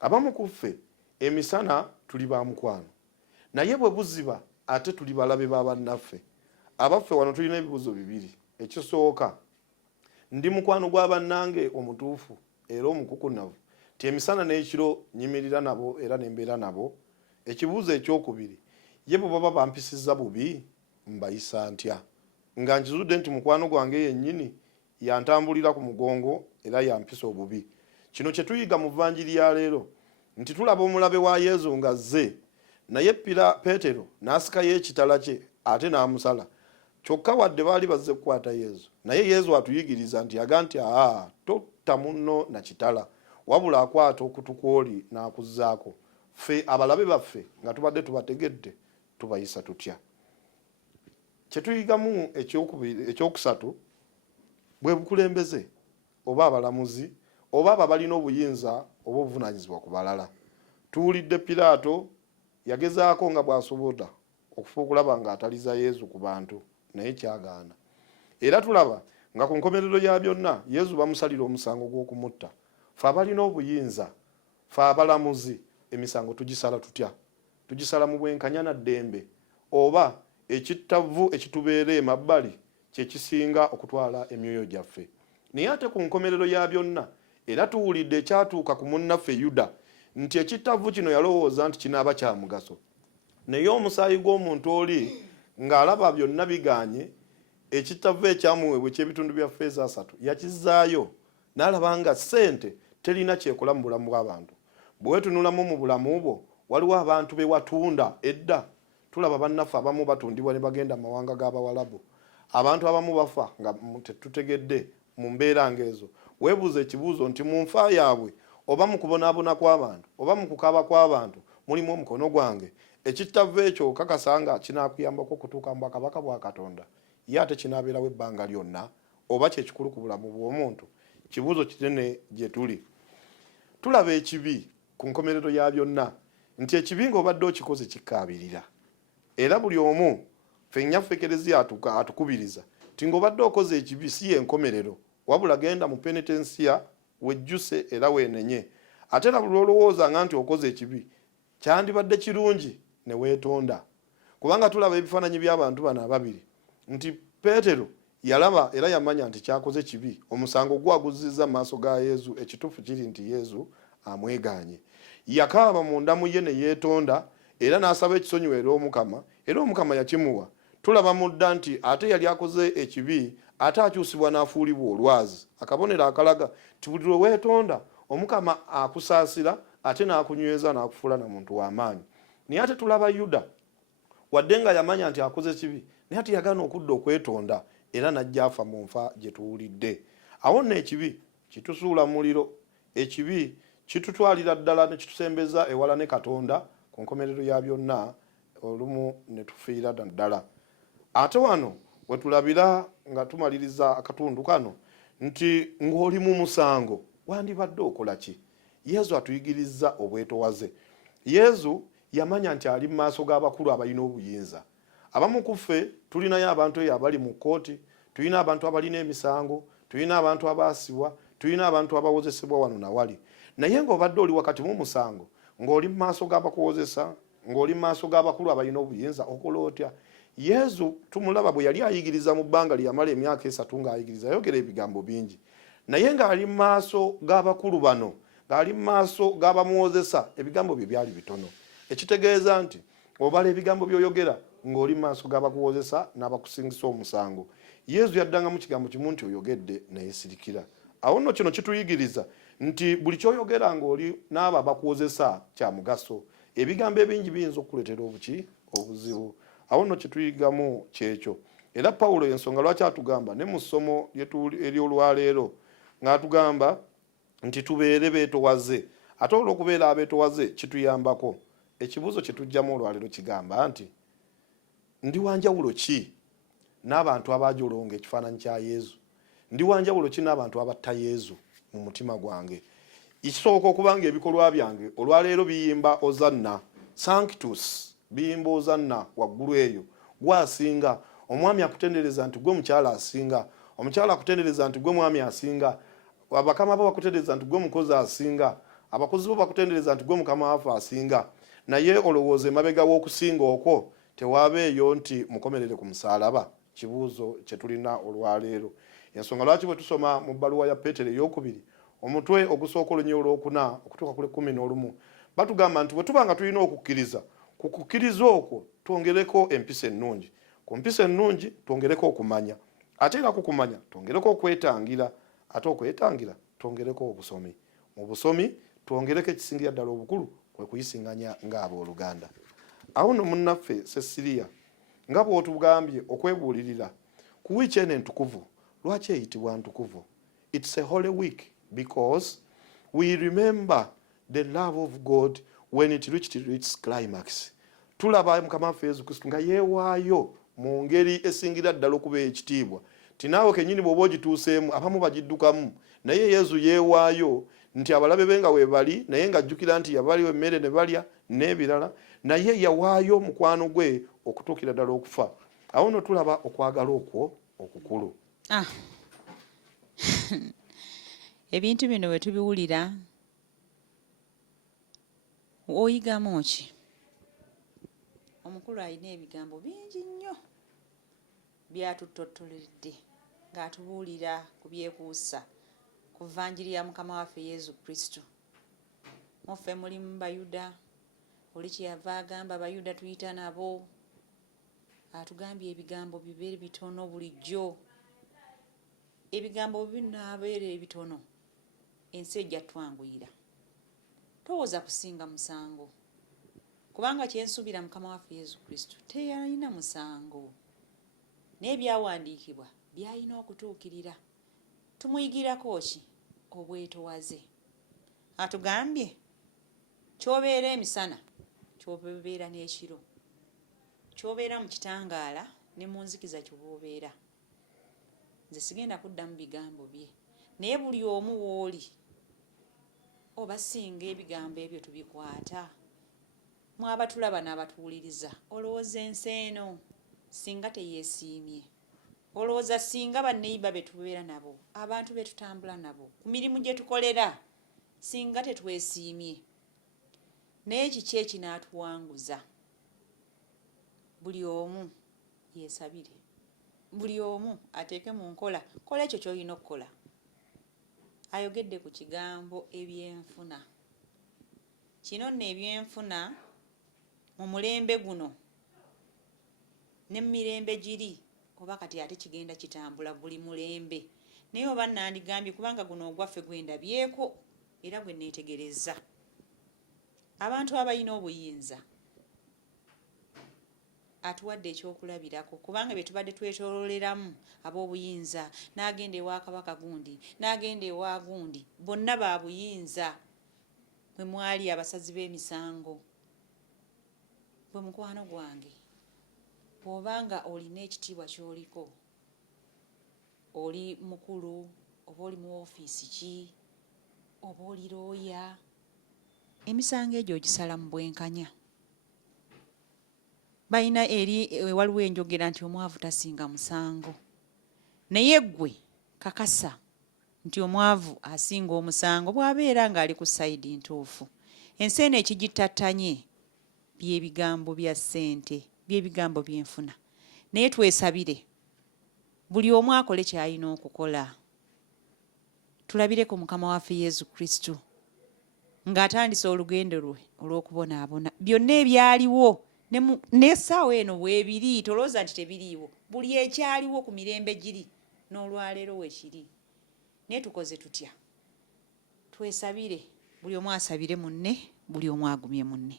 Abamu ku ffe emisana tuli ba mukwano, naye bwe buziba ate tuli balabe ba bannaffe. Abaffe wano tulina ebibuzo bibiri. Ekisooka, ndi mukwano gwa bannange omutuufu era omukukunavu, ti emisana n'ekiro nyimirira nabo era nembeera nabo? Ekibuuzo ekyokubiri, ye bwe baba bampisizza bubi mbayisa ntya? Nga nkizudde nti mukwano gwange yennyini yantambulira ku mugongo era yampisa obubi. Kino kye tuyiga mu vanjiri ya leero, nti tulaba omulabe wa Yezu nga zze, naye Petero n'asikayo ekitala kye ate n'amusala. Kyokka wadde baali bazze kukwata Yezu, naye Yezu atuyigiriza nti yaga nti totta munno na kitala, wabula akwata okutu kw'oli n'akuzzaako. Ffe abalabe baffe nga tubadde tubategedde tubayisa tutya? Kye tuyigamu ekyokusatu, bwe bukulembeze oba abalamuzi oba abo balina obuyinza oba obuvunaanyizibwa ku balala. Tuwulidde Piraato yagezaako nga bw'asobola okufa okulaba ng'ataliza Yezu ku bantu, naye kyagaana. Era tulaba nga ku nkomerero ya byonna Yezu bamusalira omusango gw'okumutta. Ffe abalina obuyinza, ffe abalamuzi, emisango tugisala tutya? Tugisala mu bwenkanya na ddembe, oba ekittavu ekitubeera emabbali kye kisinga okutwala emyoyo gyaffe? Naye ate ku nkomerero ya byonna era tuwulidde ekyatuuka ku munnaffe Yuda, nti ekittavu kino yalowooza nti kinaaba kya mugaso, naye omusaayi gw'omuntu oli ng'alaba byonna biganye, ekittavu ekyamuweebwa eky'ebitundu bya ffeeza 3 yakizzaayo, n'alaba nga ssente terina kyekola mu bulamu bw'abantu. Bwe wetunulamu mu bulamu bwo, waliwo abantu be watunda edda. Tulaba bannaffe abamu batundibwa ne bagenda mu mawanga g'Abawalabu. Abantu abamu bafa nga tetutegedde mu mbeera ng'ezo. Weebuuza ekibuuzo nti mu nfa yaabwe oba mu kubonaabona kw'abantu oba mu kukaaba kw'abantu mulimu omukono gwange? Ekittavu ekyo kakasa nga kinaakuyambako okutuuka mu bwakabaka bwa Katonda, ye ate kinaabeerawo ebbanga lyonna, oba kyekikulu ku bulamu bw'omuntu? Kibuuzo kinene gye tuli. Tulaba ekibi ku nkomerero ya byonna, nti ekibi ng'obadde okikoze kikkaabirira. Era buli omu ffennyaffe Ekereziya atukubiriza ti ng'obadde okoze ekibi si y'enkomerero, wabula genda mu penitensiya wejjuse era weenenye. Ate na buli olowoozanga nti okoze ekibi, kyandibadde kirungi ne weetonda. Kubanga tulaba ebifaananyi by'abantu bano ababiri, nti Petero yalaba era yamanya nti kyakoze kibi, omusango gwaguzizza mu maaso ga Yezu, ekituufu kiri nti Yezu amwegaanye. Yakaaba munda mu ye ne yeetonda era n'asaba ekisonyiwo eri Omukama, era Omukama yakimuwa. Tulaba mudda nti ate yali akoze ekibi, ate akyusibwa n'afuulibwa olwazi. Akabonero akalaga nti buli lwe weetonda Omukama akusaasira ate n'akunyweza n'akufuula na muntu w'amaanyi. Naye ate tulaba Yuda, wadde nga yamanya nti akoze kibi, naye ate yagaana okudda okwetonda era n'ajja afa mu nfa gye tuwulidde. Awo nno ekibi kitusuula muliro, ekibi kitutwalira ddala ne kitusembeza ewala ne Katonda, ku nkomerero ya byonna olumu ne tufiira ddala. Ate wano we tulabira nga tumaliriza akatundu kano, nti ng'oli mu musango wandibadde okola ki? Yezu atuyigirizza obwetowaze. Yezu yamanya nti ali mu maaso g'abakulu abalina obuyinza. Abamu ku ffe tulinayo abantu eyo abali mu kkooti, tulina abantu abalina emisango, tulina abantu abaasibwa, tulina abantu abawozesebwa wano na wali. Naye ng'obadde oli wakati mu musango, ng'oli mu maaso g'abakuwozesa, ng'oli mu maaso g'abakulu abalina obuyinza, okola otya? Yezu tumulaba bwe yali ayigiriza mu bbanga lye yamala emyaka 3 ng'ayigiriza, yogera ebigambo bingi. Naye ng'ali mu maaso g'abakulu bano, ng'ali mu maaso g'abamuwozesa, ebigambo bye byali bitono. Ekitegeeza nti obala ebigambo by'oyogera ng'oli mu maaso g'abakuwozesa n'abakusingisa omusango. Yezu yaddanga mu kigambo kimu nti oyogedde naye sirikira. Awo nno kino kituyigiriza nti buli ky'oyogera ng'oli n'abo abakuwozesa kya mugaso. Ebigambo ebingi biyinza okukuleetera obuzibu. Awo nno kituyigamu kyekyo. Era Pawulo ensonga lwaki atugamba ne mu ssomo ery'olwaleero ng'atugamba nti tubeere beetowaze. Ate olw'okubeera abeetowaze kituyambako. Ekibuuzo kye tujjamu olwaleero kigamba nti ndi wanjawulo ki n'abantu abaajolonga ekifaananyi kya Yezu? ndi wanjawulo kina abantu abatta yezu mu mutima gwange. Isooka okubanga ebikolwa byange olwaleero biyimba ozanna sanctus, biyimba ozanna waggulu eyo gwasinga. Omwami akutendereza nti gwe mukyala asinga, omukyala akutendereza nti gwe mwami asinga, abakama bo bakutendereza nti gwe mukozi asinga, abakozi bo bakutendereza nti gwe mukama wafu asinga. Naye olowooza emabega w'okusinga okwo tewaabeeyo nti mukomerere ku musalaba. Kibuuzo kye tulina olwaleero. Ensonga lwaki bwe tusoma mu bbaluwa ya Peetero ey'okubiri omutwe ogusooka olunya olwokuna okutuuka ku 11 batugamba nti bwe tuba nga tulina okukkiriza, ku kukkiriza okwo twongereko empisa ennungi, ku mpisa ennungi twongereko okumanya, ate era ku kumanya twongereko okwetangira, ate okwetangira twongereko obusomi, mu busomi twongereko ekisingira ddala obukulu kwe kuyisinganya ng'abooluganda. Awo nno munnaffe Cecilia nga bw'otugambye okwebuulirira ku wiiki eno entukuvu. Lwaki eyitibwa ntukuvu? It's a holy week because we remember the love of God when it reached its climax. Tulaba Mukama waffe Yezu Kristo nga yeewaayo mu ngeri esingira ddala okuba ekitiibwa. Tinaawe kennyini bw'oba ogituuseemu abamu bagiddukamu, naye Yezu yeewaayo nti abalabe be nga weebali, naye ng'ajjukira nti yabaliwo emmere ne balya n'ebirala, naye yawaayo mukwano gwe okutuukira ddala okufa. Awo nno tulaba okwagala okwo okukulu. Ebintu bino bwe tubiwulira oyigamu ki? Omukulu alina ebigambo bingi nnyo byatutottoledde ng'atubuulira ku byekuusa ku vvanjiri ya Mukama waffe Yezu Kristo. Muffe muli mu Bayuda, oli kyeyava agamba Abayuda tuyita nabo. Atugambye ebigambo bibeere bitono bulijjo. Ebigambo binaabeera ebitono, ensi ejja twanguyira. Towooza kusinga musango, kubanga kyensuubira Mukama waffe Yezu Kristo teyalina musango, n'ebyawandiikibwa byalina okutuukirira. Tumuyigirako ki? Obwetowaze. Atugambye ky'obeera emisana ky'obeera n'ekiro, ky'obeera mu kitangaala ne mu nzikiza ky'obeera. Nze sigenda kudda mu bigambo bye, naye buli omu w'oli oba singa ebigambo ebyo tubikwata. Mwaba tulaba n'abatuwuliriza, olowooza ensi eno singa teyeesiimye, olowooza singa banneyiba be tubeera nabo, abantu be tutambula nabo, ku mirimu gye tukolera, singa tetwesiimye, naye kiki ekinaatuwanguza? Buli omu yeesabire, buli omu ateeke mu nkola, kola ekyo ky'olina okukola. Ayogedde ku kigambo ebyenfuna. Kino nno ebyenfuna mu mulembe guno ne mu mirembe giri, oba kati ate kigenda kitambula buli mulembe. Naye oba nandigambye kubanga guno ogwaffe gwendabyeko era gwe neetegereza. Abantu abalina obuyinza atuwadde ekyokulabirako, kubanga bye tubadde twetoololeramu ab'obuyinza, n'agenda ewa kabaka gundi, n'agenda ewa gundi, bonna ba buyinza. Bwe mwali abasazi b'emisango, bwe mukwano gwange, bw'obanga olina ekitiibwa ky'oliko, oli mukulu oba oli mu ofiisi ki, oba oli looya, emisango egyo ogisala mu bwenkanya. Balina eri waliwo enjogera nti omwavu tasinga musango, naye ggwe kakasa nti omwavu asinga omusango bw'abeera ng'ali ku sayidi ntuufu. Ensi eno ekigittattanye by'ebigambo bya ssente, by'ebigambo by'enfuna. Naye twesabire buli omu akole ky'alina okukola. Tulabire ku Mukama waffe Yezu Kristo ng'atandise olugendo lwe olw'okubonaabona. Byonna ebyaliwo n'essaawa eno weebiri, tolooza nti tebiriiwo. Buli ekyaliwo ku mirembe giri n'olwaleero weekiri. Naye tukoze tutya? Twesabire, buli omu asabire munne, buli omu agumye munne.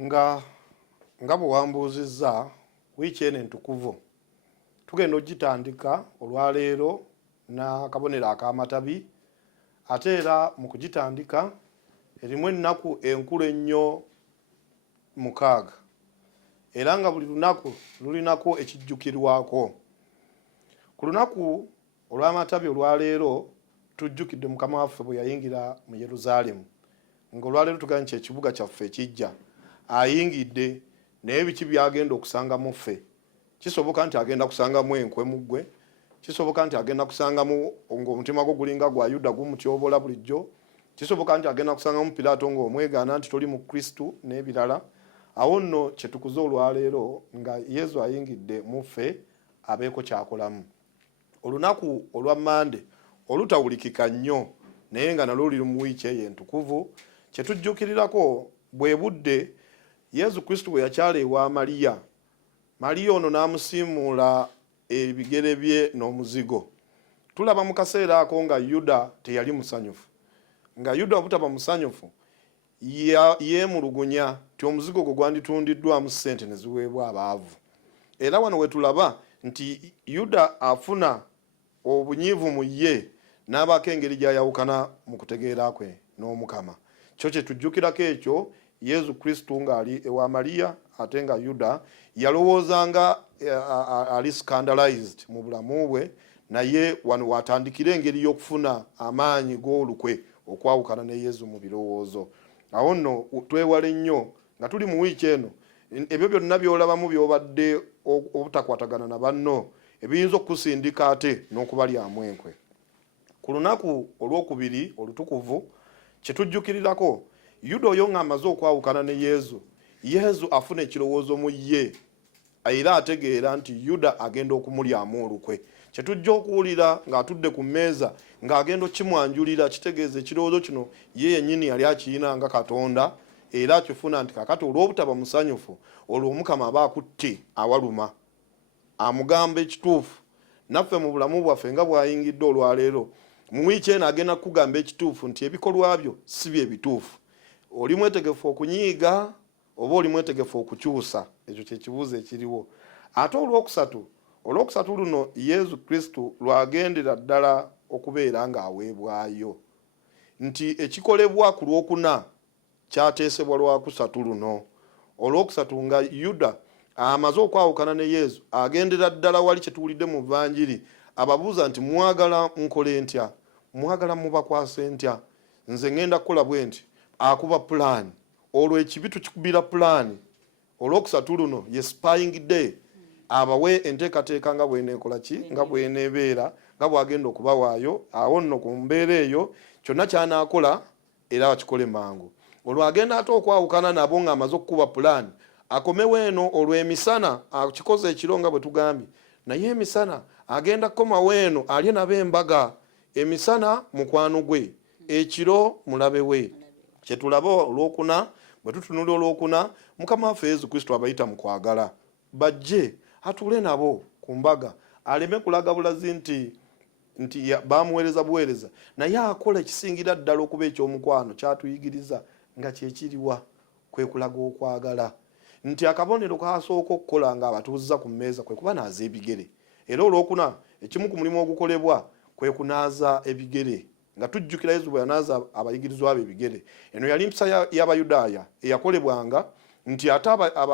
Nga bwe wambuuzizza, wiiki eno entukuvu tugenda ogitandika olwaleero n'akabonero ak'amatabi, ate era mu kugitandika erimu ennaku enkulu ennyo 6, era nga buli lunaku lulinako ekijjukirwako. ku lunaku olw'amatabi olwaleero tujjukidde mukama waffe bwe yayingira mu Yeruzaalemu nga olwaleero tugambye nti ekibuga kyaffe ekijja ayingidde naye biki byagenda okusanga mu ffe. Kisoboka nti agenda kusangamu enkwe mu ggwe, kisoboka nti agenda kusangamu ng'omutima gwo gulinga gwa Yuda gumutyobola bulijjo, kisoboka nti agenda kusangamu Piraato ng'omwegaana nti toli mu Kristu n'ebirala. Awo nno kyetukuze olwaleero nga Yezu ayingidde mu ffe abeeko kyakolamu. Olunaku olwa Mande olutawulikika nnyo naye nga nalwo luli mu wiiki eyo entukuvu, kyetujjukirirako bwe budde Yezu Kristu bwe yakyala ewa Mariya. Mariya ono n'amusiimuula ebigere bye n'omuzigo. Tulaba mu kaseera ako nga Yuda teyali musanyufu. Nga Yuda obutaba musanyufu yeemulugunya ti omuzigo gwe gwanditundiddwamu ssente ne ziweebwa abaavu. Era wano we tulaba nti Yuda afuna obunyiivu mu ye n'abaako engeri gy'ayawukana mu kutegeera kwe n'Omukama. Kyo kye tujjukirako ekyo Yezu Kristu ng'ali ewa Mariya ate nga Yuda yalowoozanga ali scandalized mu bulamu bwe, naye wano watandikira engeri y'okufuna amaanyi g'olukwe okwawukana ne Yezu mu birowoozo. Awo nno twewale nnyo nga tuli mu wiiki eno ebyo byonna by'olabamu by'obadde obutakwatagana na banno ebiyinza okukusindika ate n'okubalyamu enkwe. Ku lunaku olwokubiri olutukuvu kyetujjukirirako Yuda oyo ng'amaze okwawukana ne Yezu, Yezu afuna ekirowoozo mu ye era ategeera nti Yuda agenda okumulyamu olukwe. Kyetujja okuwulira ng'atudde ku mmeeza ng'agenda okimwanjulira, kitegeeza ekirowoozo kino ye yennyini yali akiyina nga Katonda era akifuna nti kakati olw'obutaba musanyufu olwo Omukama aba akutte awaluma amugamba ekituufu. Naffe mu bulamu bwaffe nga bw'ayingidde olwaleero mu wiiki eno agenda kukugamba ekituufu nti ebikolwa byo si bye bituufu. Oli mwetegefu okunyiiga oba oli mwetegefu okukyusa? Ekyo kye kibuuzo ekiriwo. Ate olwokusatu luno Yezu Kristu lwagendera ddala okubeera ng'aweebwayo, nti ekikolebwa ku lwokuna kyateesebwa lwakusatu luno. Olwokusatu nga Yuda amaze okwawukana ne Yezu agendera ddala wali kyetuwulidde mu Vanjiri ababuuza nti mwagala nkole ntya, mwagala mubakwase ntya, nze ngenda kukola bwe nti, akuba pulaani. Olwo ekibi tukikubira pulaani. Olwokusatu luno ye spying day, abawe enteekateeka nga bw'eneekola ki, nga bw'eneebeera, nga bw'agenda okubawaayo. Awo nno ku mbeera eyo kyonna ky'anaakola era akikole mangu. Olwo agenda ate okwawukana nabo ng'amaze okukuba pulaani, akomewo eno olw'emisana akikoze ekiro nga bwe tugambye, naye emisana agenda kukomawo eno alye nabo embaga. Emisana mukwano gwe, ekiro mulabe we. Kyetulaba olwokuna, bwe tutunula olwokuna, Mukama waffe Yezu Kristu abayita mu kwagala bajje atuule nabo ku mbaga, aleme kulaga bulazi nti bamuweereza buweereza, naye akola ekisingira ddala okuba ekyomukwano kyatuyigiriza nga kyekiriwa, kwe kulaga okwagala. Nti akabonero kasooka okukola nga abatuuziza ku mmeeza kwe kuba naaza ebigere. Era olwokuna ekimu ku mulimu ogukolebwa kwe kunaaza ebigere, nga tujjukira Yezu bwe yanaaza abayigirizwa be ebigere. Eno yali mpisa y'Abayudaaya eyakolebwanga nti ate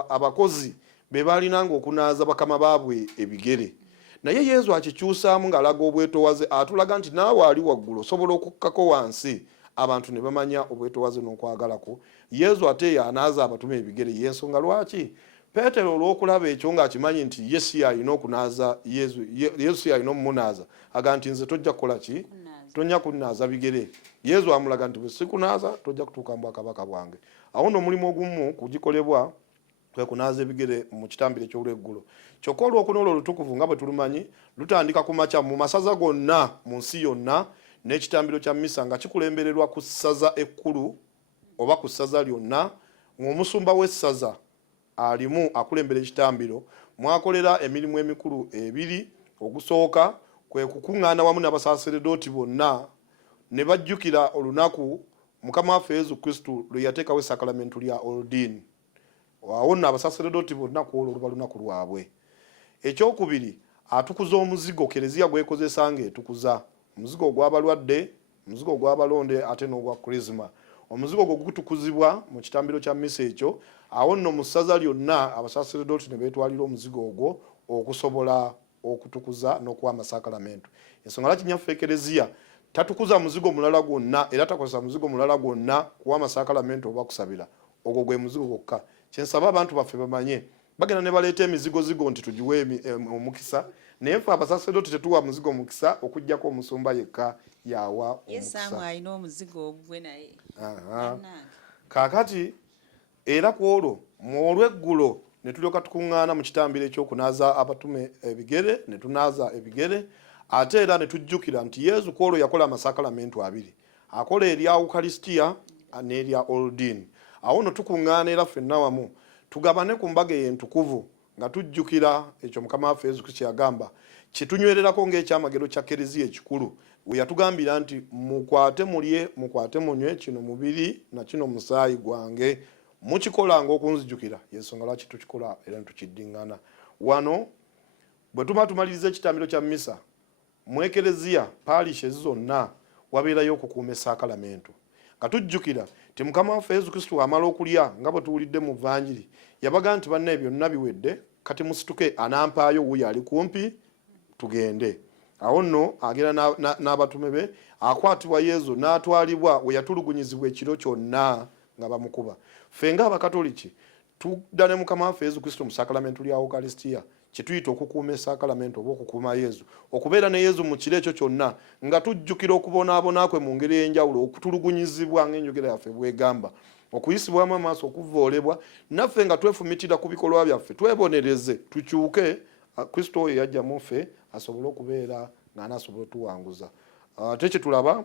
abakozi be baalinanga okunaaza bakama baabwe ebigere. Naye Yezu akikyusaamu ng'alaga obwetowaze, atulaga nti naawe ali waggulu osobola okukkako wansi, abantu ne bamanya obwetowaze n'okwagalako. Yezu ate yanaaza abatume ebigere. Y'ensonga lwaki Peetero olw'okulaba ekyo ng'akimanyi nti ye si alina okunaaza Yezu si alina omumunaaza, aga nti nze tojja kukola ki, tojja kunaaza bigere. Yezu amulaga nti bwe sikunaaza tojja kutuuka mu bwakabaka bwange. Awo nno omulimu ogumu kugikolebwa kwe kunaaza ebigere mu kitambiro eky'olweggulo. Kyokka olwokuna olwo olutukuvu nga bwe tulumanyi lutandika ku makya mu masaza gonna mu nsi yonna, n'ekitambiro kya mmisa nga kikulembererwa ku ssaza ekkulu oba ku ssaza lyonna, ng'omusumba w'essaza alimu akulembera ekitambiro. Mwakolera emirimu emikulu ebiri. Ogusooka kwe kukuŋŋaana wamu n'abasaaseredooti bonna ne bajjukira olunaku Mukama waffe Yezu Kristu lwe yateekawo essakalamentu lya Oldiini. Awo nno abasaaseredooti bonna ku olwo luba lunaku lwabwe. Ekyokubiri, atukuza omuzigo Kereziya gwekozesa ng'etukuza. Omuzigo ogw'abalwadde, omuzigo ogw'abalonde ate n'ogwa Kurizima. Omuzigo gwo gutukuzibwa mu kitambiro kya mmisa ekyo. Awo nno mu ssaza lyonna abasaaseredooti ne beetwalira omuzigo ogwo okusobola okutukuza n'okuwa amasakalamento. Ensonga lwaki nnyaffe ekereziya tatukuza muzigo mulala gwonna era takozesa muzigo mulala gwonna kuwa amasakalamento oba kusabira. Ogwo gwe muzigo gwokka. Kyensaba abantu baffe bamanye bagenda ne baleeta emizigo nti tugiwe omukisa, naye ffe abasaserdoti tetuwa muzigo omukisa okuggyako omusumba yekka yawa omukisa. Yesamu alina omuzigo ogwe naye. Kaakati era ku olwo mu olw'eggulo ne tulyoka tukuŋŋaana mu kitambiro ekyokunaaza abatume ebigere, ne tunaaza ebigere, ate era ne tujjukira nti Yezu ku olwo yakola amasakalamento abiri, akola erya Ukalisitiya n'erya Oludini. Awo no tukuŋŋaana era ffenna wamu tugabane ku mbaga entukuvu nga tujjukira ekyo Mukama waffe Yezu Kristo yagamba kitunywererako ng'ekyamagero kya Kereziya ekikulu we yatugambira nti mukwate mulye mukwate munywe, kino mubiri na kino musaayi gwange, mukikolanga okunzijukira. Yensonga lwaki tukikola era netukiddiŋŋana. Wano bwe tumaliriza ekitambiro kya misa mu Ekereziya paalishe zonna wabeerayo okukuuma esakalamento nga tujjukira ti Mukama waffe Yezu Kristo amala okulya nga bwe tuwulidde mu Vanjiri yabaga nti banne byonna biwedde, kati musituke anampaayo wuyo ali kumpi tugende. Awo nno agenda n'abatume be, akwatibwa Yezu n'atwalibwa we yatulugunyizibwa ekiro kyonna nga bamukuba. Ffe ng'Abakatoliki tudda ne Mukama waffe Yezu Kristo mu sakalamento lya Ukalisitiya kituyita okukuuma esakalamento oba okukuuma Yezu, okubeera ne Yezu mu kiro ekyo kyonna nga tujjukira okubonaabona kwe mu ngeri ey'enjawulo, okutulugunyizibwa ng'enjogera yaffe bw'egamba, okuyisibwamu amaaso, okuvoolebwa, naffe nga twefumitira ku bikolwa byaffe twebonereze tukyuke Kristo oyo yajja mu ffe asobole okubeera ng'anaasobola otuwanguza. Ate kye tulaba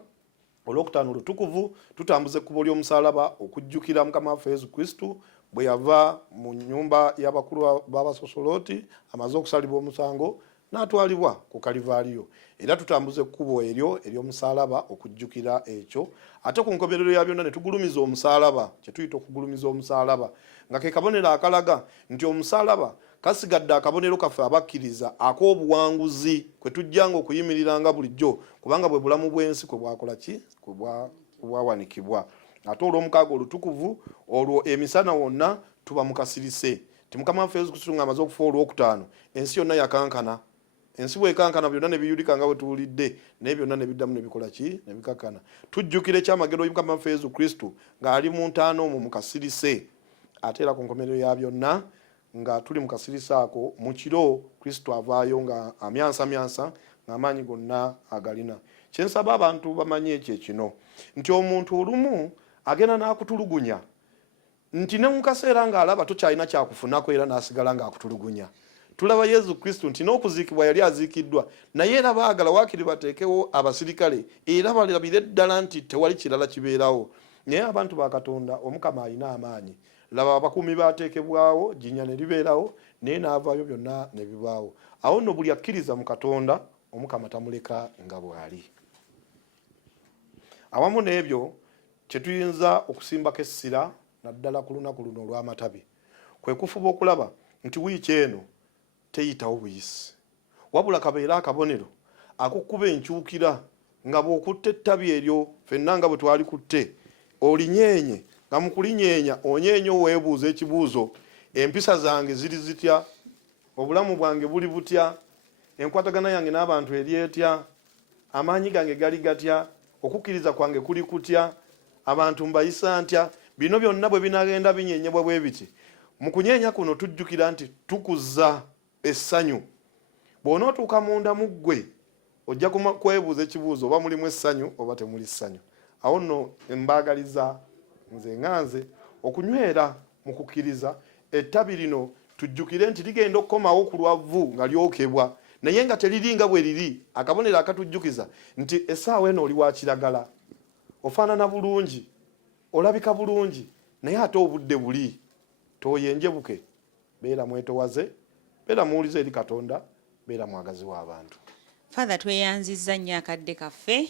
olwokutaano olutukuvu tutambuza ekkubo ly'omusaalaba okujjukira Mukama waffe Yezu Kristo bwe yava mu nnyumba y'abakulu b'abasosoloti amaze okusalibwa omusango n'atwalibwa ku Kalivaaliyo. Era tutambuza ekkubo eryo ery'omusaalaba okujjukira ekyo. Ate ku nkomerero ya byonna ne tugulumiza omusaalaba, kye tuyita okugulumiza omusaalaba, nga ke kabonero akalaga nti omusaalaba kasigadde akabonero kaffe abakkiriza ak'obuwanguzi kwe tujjanga okuyimiriranga bulijjo, kubanga bwe bulamu bw'ensi kwe bwakola ki, kwe bwawanikibwa. Ate olw'omukaaga olutukuvu olwo emisana wonna tuba mukasirise ti Mukama waffe Yezu Kristo ng'amaze okufa olwokutaano ensi yonna yakankana. Ensi bwekankana byonna ne biyulika nga bwe tuwulidde, naye byonna ne biddamu ne bikola ki, ne bikakkana. Tujjukira ekyamagero Mukama waffe Yezu Kristo ng'ali mu ntaana omwo mukasirise, ate era ku nkomerero ya byonna nga tuli mukasirise ako mu kiro Kristo avaayo nga amyansamyansa ng'amaanyi gonna agalina. Kyensaba abantu bamanye ekyo kino nti omuntu olumu agenda n'akutulugunya nti ne mu kaseera ng'alaba tokyalina kyakufunako era n'asigala ng'akutulugunya. Tulaba Yezu Kristo nti n'okuziikibwa yali aziikiddwa, naye era baagala waakiri bateekewo abasirikale era balabire ddala nti tewali kirala kibeerawo. Naye abantu ba Katonda Omukama alina amaanyi. Laba abakuumi baateekebwawo, jjinya ne libeerawo, naye n'avaayo byonna ne bibaawo. Awo nno buli akkiriza mu Katonda Omukama tamuleka nga bw'ali. Awamu n'ebyo kye tuyinza okusimbako essira naddala ku lunaku luno olw'amatabi kwe kufuba okulaba nti wiiki eno teyitawo buyisi, wabula kabeera akabonero akukkuba enkyukira nga bw'okutte ettabi eryo ffenna nga bwe twalikutte olinyeenye, nga mu kulinyeenya onyeenya oweebuuza ekibuuzo, empisa zange ziri zitya, obulamu bwange buli butya, enkwatagana yange n'abantu eri etya, amaanyi gange gali gatya, okukkiriza kwange kuli kutya, abantu mbayisa ntya. Bino byonna bwe binagenda binyeenyebwa bwe biti, mu kunyeenya kuno tujjukira nti tukuza essanyu. Bw'onootuuka munda mu ggwe ojja kwebuuza ekibuuzo oba mulimu essanyu oba temuli ssanyu. Awo nno embaagaliza nze nganze okunywera mu kukkiriza ettabi lino tujjukire nti ligenda okukomawo ku lwavvu nga lyokebwa, naye nga teriringa bwe liri. Akabonero akatujjukiza nti essaawa eno oli wa kiragala, ofaanana bulungi, olabika bulungi, naye ate obudde buli. Tooyenjebuke, beera mwetowaze, beera muwulize eri Katonda, beera mwagazi w'abantu. Father, tweyanzizza nnyo akadde kaffe,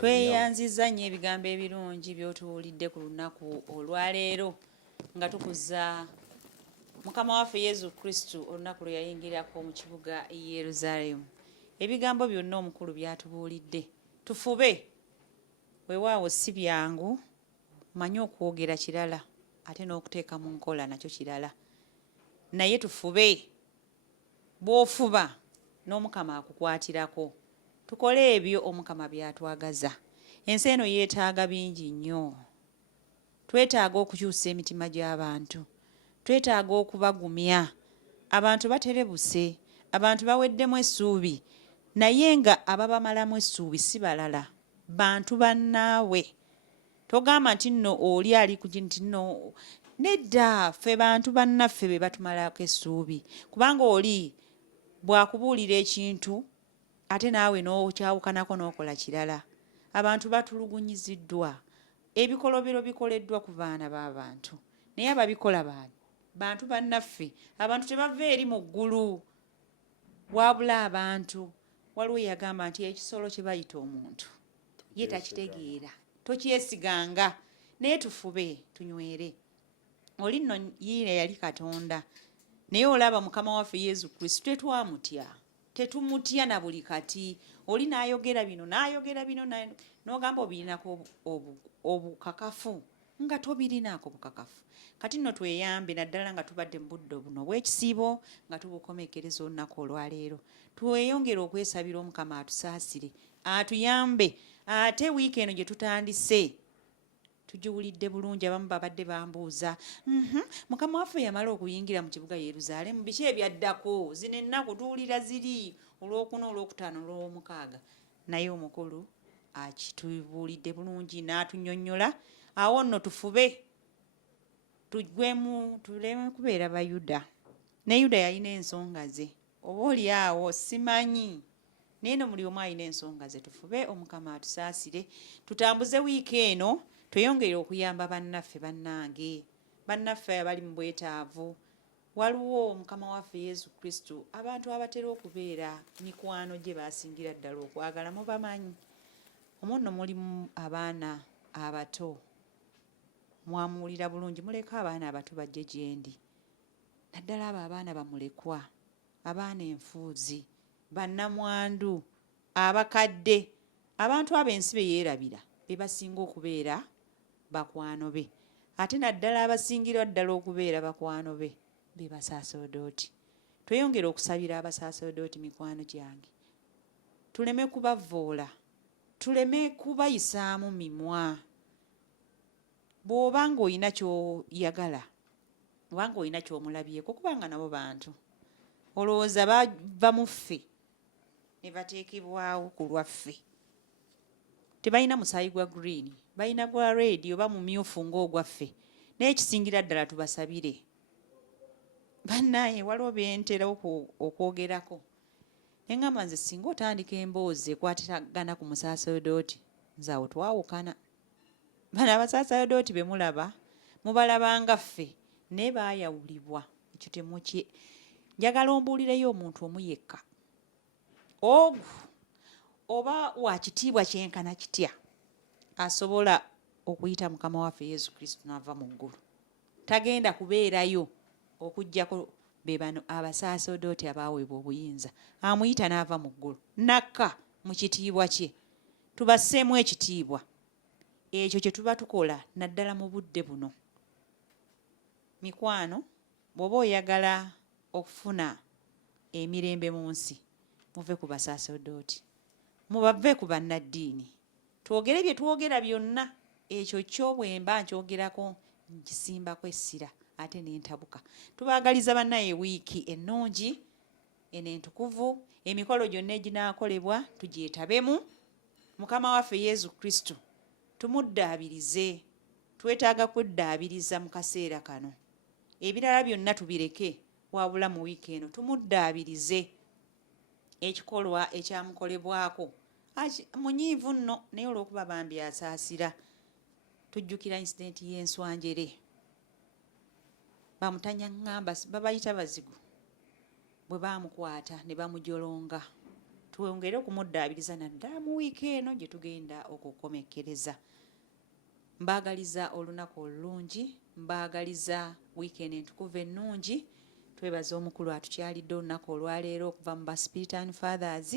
tweyanzizza nnyo ebigambo ebirungi by'otuwulidde ku lunaku olwaleero nga tukuza Mukama waffe Yezu Kristo olunaku lwe yayingirako mu kibuga Yeruzalemu. Ebigambo byonna omukulu byatubuulidde. Tufube, weewaawo si byangu, manye okwogera kirala ate n'okuteeka mu nkola nakyo kirala, naye tufube. Bw'ofuba n'omukama akukwatirako. Tukole ebyo omukama byatwagaza. Ensi eno yeetaaga bingi nnyo. Twetaaga okukyusa emitima gy'abantu. Twetaaga okubagumya. Abantu baterebuse. Abantu baweddemu essuubi. Naye nga ababamalamu essuubi si balala. Bantu bannaawe. Togamba nti nno oli ali ku nti nno. Nedda, ffe bantu bannaffe be batumalako essuubi. Kubanga oli bw'akubuulira ekintu ate naawe n'okyawukanako n'okola kirala. Abantu batulugunyiziddwa. Ebikolobero bikoleddwa ku baana b'abantu. Naye ababikola baani? Bantu bannaffe. Abantu tebava eri mu ggulu. Wabula abantu. Waliwo yagamba nti ekisolo kye bayita omuntu ye takitegeera. Tokyesiganga. Naye tufube tunywere. Oli nno yiire yali Katonda. Naye olaba Mukama waffe Yezu Kristo tetwamutya. Tetumutya na buli kati. Oli n'ayogera bino n'ogamba obirinako obukakafu nga tobirinako bukakafu. Kati nno tweyambe naddala nga tubadde mu budde buno obw'ekisiibo nga tubukomekereza olunaku olwaleero. Tweyongere okwesabira omukama atusaasire, atuyambe. Ate wiiki eno gye tutandise tugiwulidde bulungi. Abamu babadde bambuuza mukama waffe yamala okuyingira mu kibuga Yeruzaalemu biki ebyaddako? Zino ennaku tuwulira ziri olwokuna olwokutaano olw'omukaaga. Naye omukulu akitubuulidde bulungi n'atunnyonnyola. Awo nno tufube tugwemu tuleme kubeera Bayuda. Ne Yuda yalina ensonga ze. Oba oli awo simanyi. Naye no muli omu alina ensonga ze. Tufube omukama atusaasire. Tutambuze wiiki eno. Tweyongere okuyamba bannaffe bannange. Bannaffe abali mu bwetaavu. Waliwo omukama waffe Yezu Kristo abantu abatera okubeera mikwano gye basingira ddala okwagala mubamanyi. Omuno mulimu abaana abato. Mwamuwulira bulungi muleka abaana abato bajje gye ndi. Naddala abo abaana bamulekwa. Abaana enfuuzi. Bannamwandu. Abakadde. Abantu ab'ensi be yeerabira be basinga okubeera bakwano be. Ate naddala abasingira ddala okubeera bakwano be be basaasodooti. Tweyongere okusabira abasaasodooti mikwano gyange. Tuleme kubavvoola. Tuleme kubayisaamu mimwa. Bw'oba ng'olina ky'oyagala, oba ng'olina ky'omulabyeko, kubanga nabo bantu. Olowooza bava mu ffe ne bateekebwawo ku lwaffe. Tebalina musaayi gwa green, balina gwa red oba mumyufu ng'ogwaffe. Naye ekisingira ddala tubasabire. Bannaye waliwo bentera okwogerako. Engamba nze singa otandika emboozi ekwatagana ku musaasodooti, nze awo twawukana. Bano abasaasodooti be mulaba, mubalabanga ffe, naye baayawulibwa. Ekyo temukye. Njagala ombuulireyo omuntu omu yekka. Ogwo oba wakitiibwa kyenkana kitya asobola okuyita Mukama waffe Yezu Kristo n'ava mu ggulu. Tagenda kubeerayo okuggyako be bano abasaasodooti abaweebwa obuyinza. Amuyita n'ava mu ggulu. Nakka mu kitiibwa kye. Tubasseemu ekitiibwa. Ekyo kye tuba tukola naddala mu budde buno. Mikwano, bw'oba oyagala okufuna emirembe mu nsi, muve ku basaasodooti. Mubave ku bannaddiini. Twogere bye twogera byonna. Ekyo kyo bwe mba nkyogerako nkisimbako essira ate n'entabuka. Tubaagaliza bannaye wiiki ennungi, enentukuvu, emikolo gyonna eginaakolebwa tugyetabemu. Mukama waffe Yezu Kristo tumuddaabirize. Twetaaga kuddaabiriza mu kaseera kano. Ebirala byonna tubireke wabula mu wiiki eno tumuddaabirize. Ekikolwa ekyamukolebwako munyiivu nno, naye olw'okuba bambi asaasira. Tujjukira insidenti y'enswanjere. Bamutanya ngamba babayita bazigu. Bwe baamukwata ne bamujolonga. Twongere okumuddaabiriza naddala mu wiiki eno gye tugenda okukomekereza. Mbaagaliza olunaku olulungi. Mbaagaliza wiiki eno entukuvu ennungi. Twebaza omukulu atukyalidde olunaku olwaleero okuva mu ba Spirit and Fathers.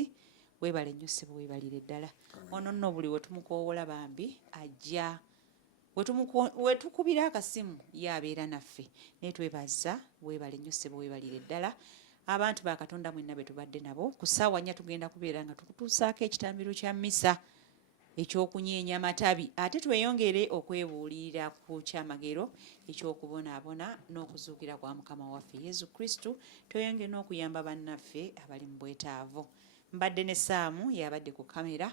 Weebale nnyo ssebo, weebalire ddala. Ono nno buli we tumukoowola bambi ajja. We tukubira akasimu y'abeera naffe. Naye twebaza, weebale nnyo ssebo, weebalire ddala. abantu ba Katonda mwenna be tubadde nabo ku ssaawa 4 tugenda kubeera nga tukutuusaako ekitambiro kya mmisa ekyokunyeenya amatabi ate tweyongere okwebuulirira ku kyamagero ekyokubonaabona n'okuzuukira kwa mukama waffe yezu kristu tweyongere n'okuyamba bannaffe abali mu bwetaavu. Mbadde ne Saamu yabadde ku kamera,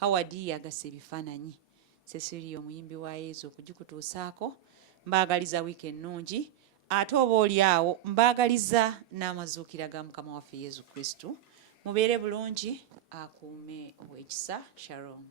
Howard yagasa ebifaananyi, Cecilia omuyimbi wa yezu okugikutuusaako. Mbaagaliza wiiki ennungi ate oba oli awo mbaagaliza n'amazuukira ga mukama waffe yezu kristu. Mubeere bulungi, akuume ow'ekisa. Shalom.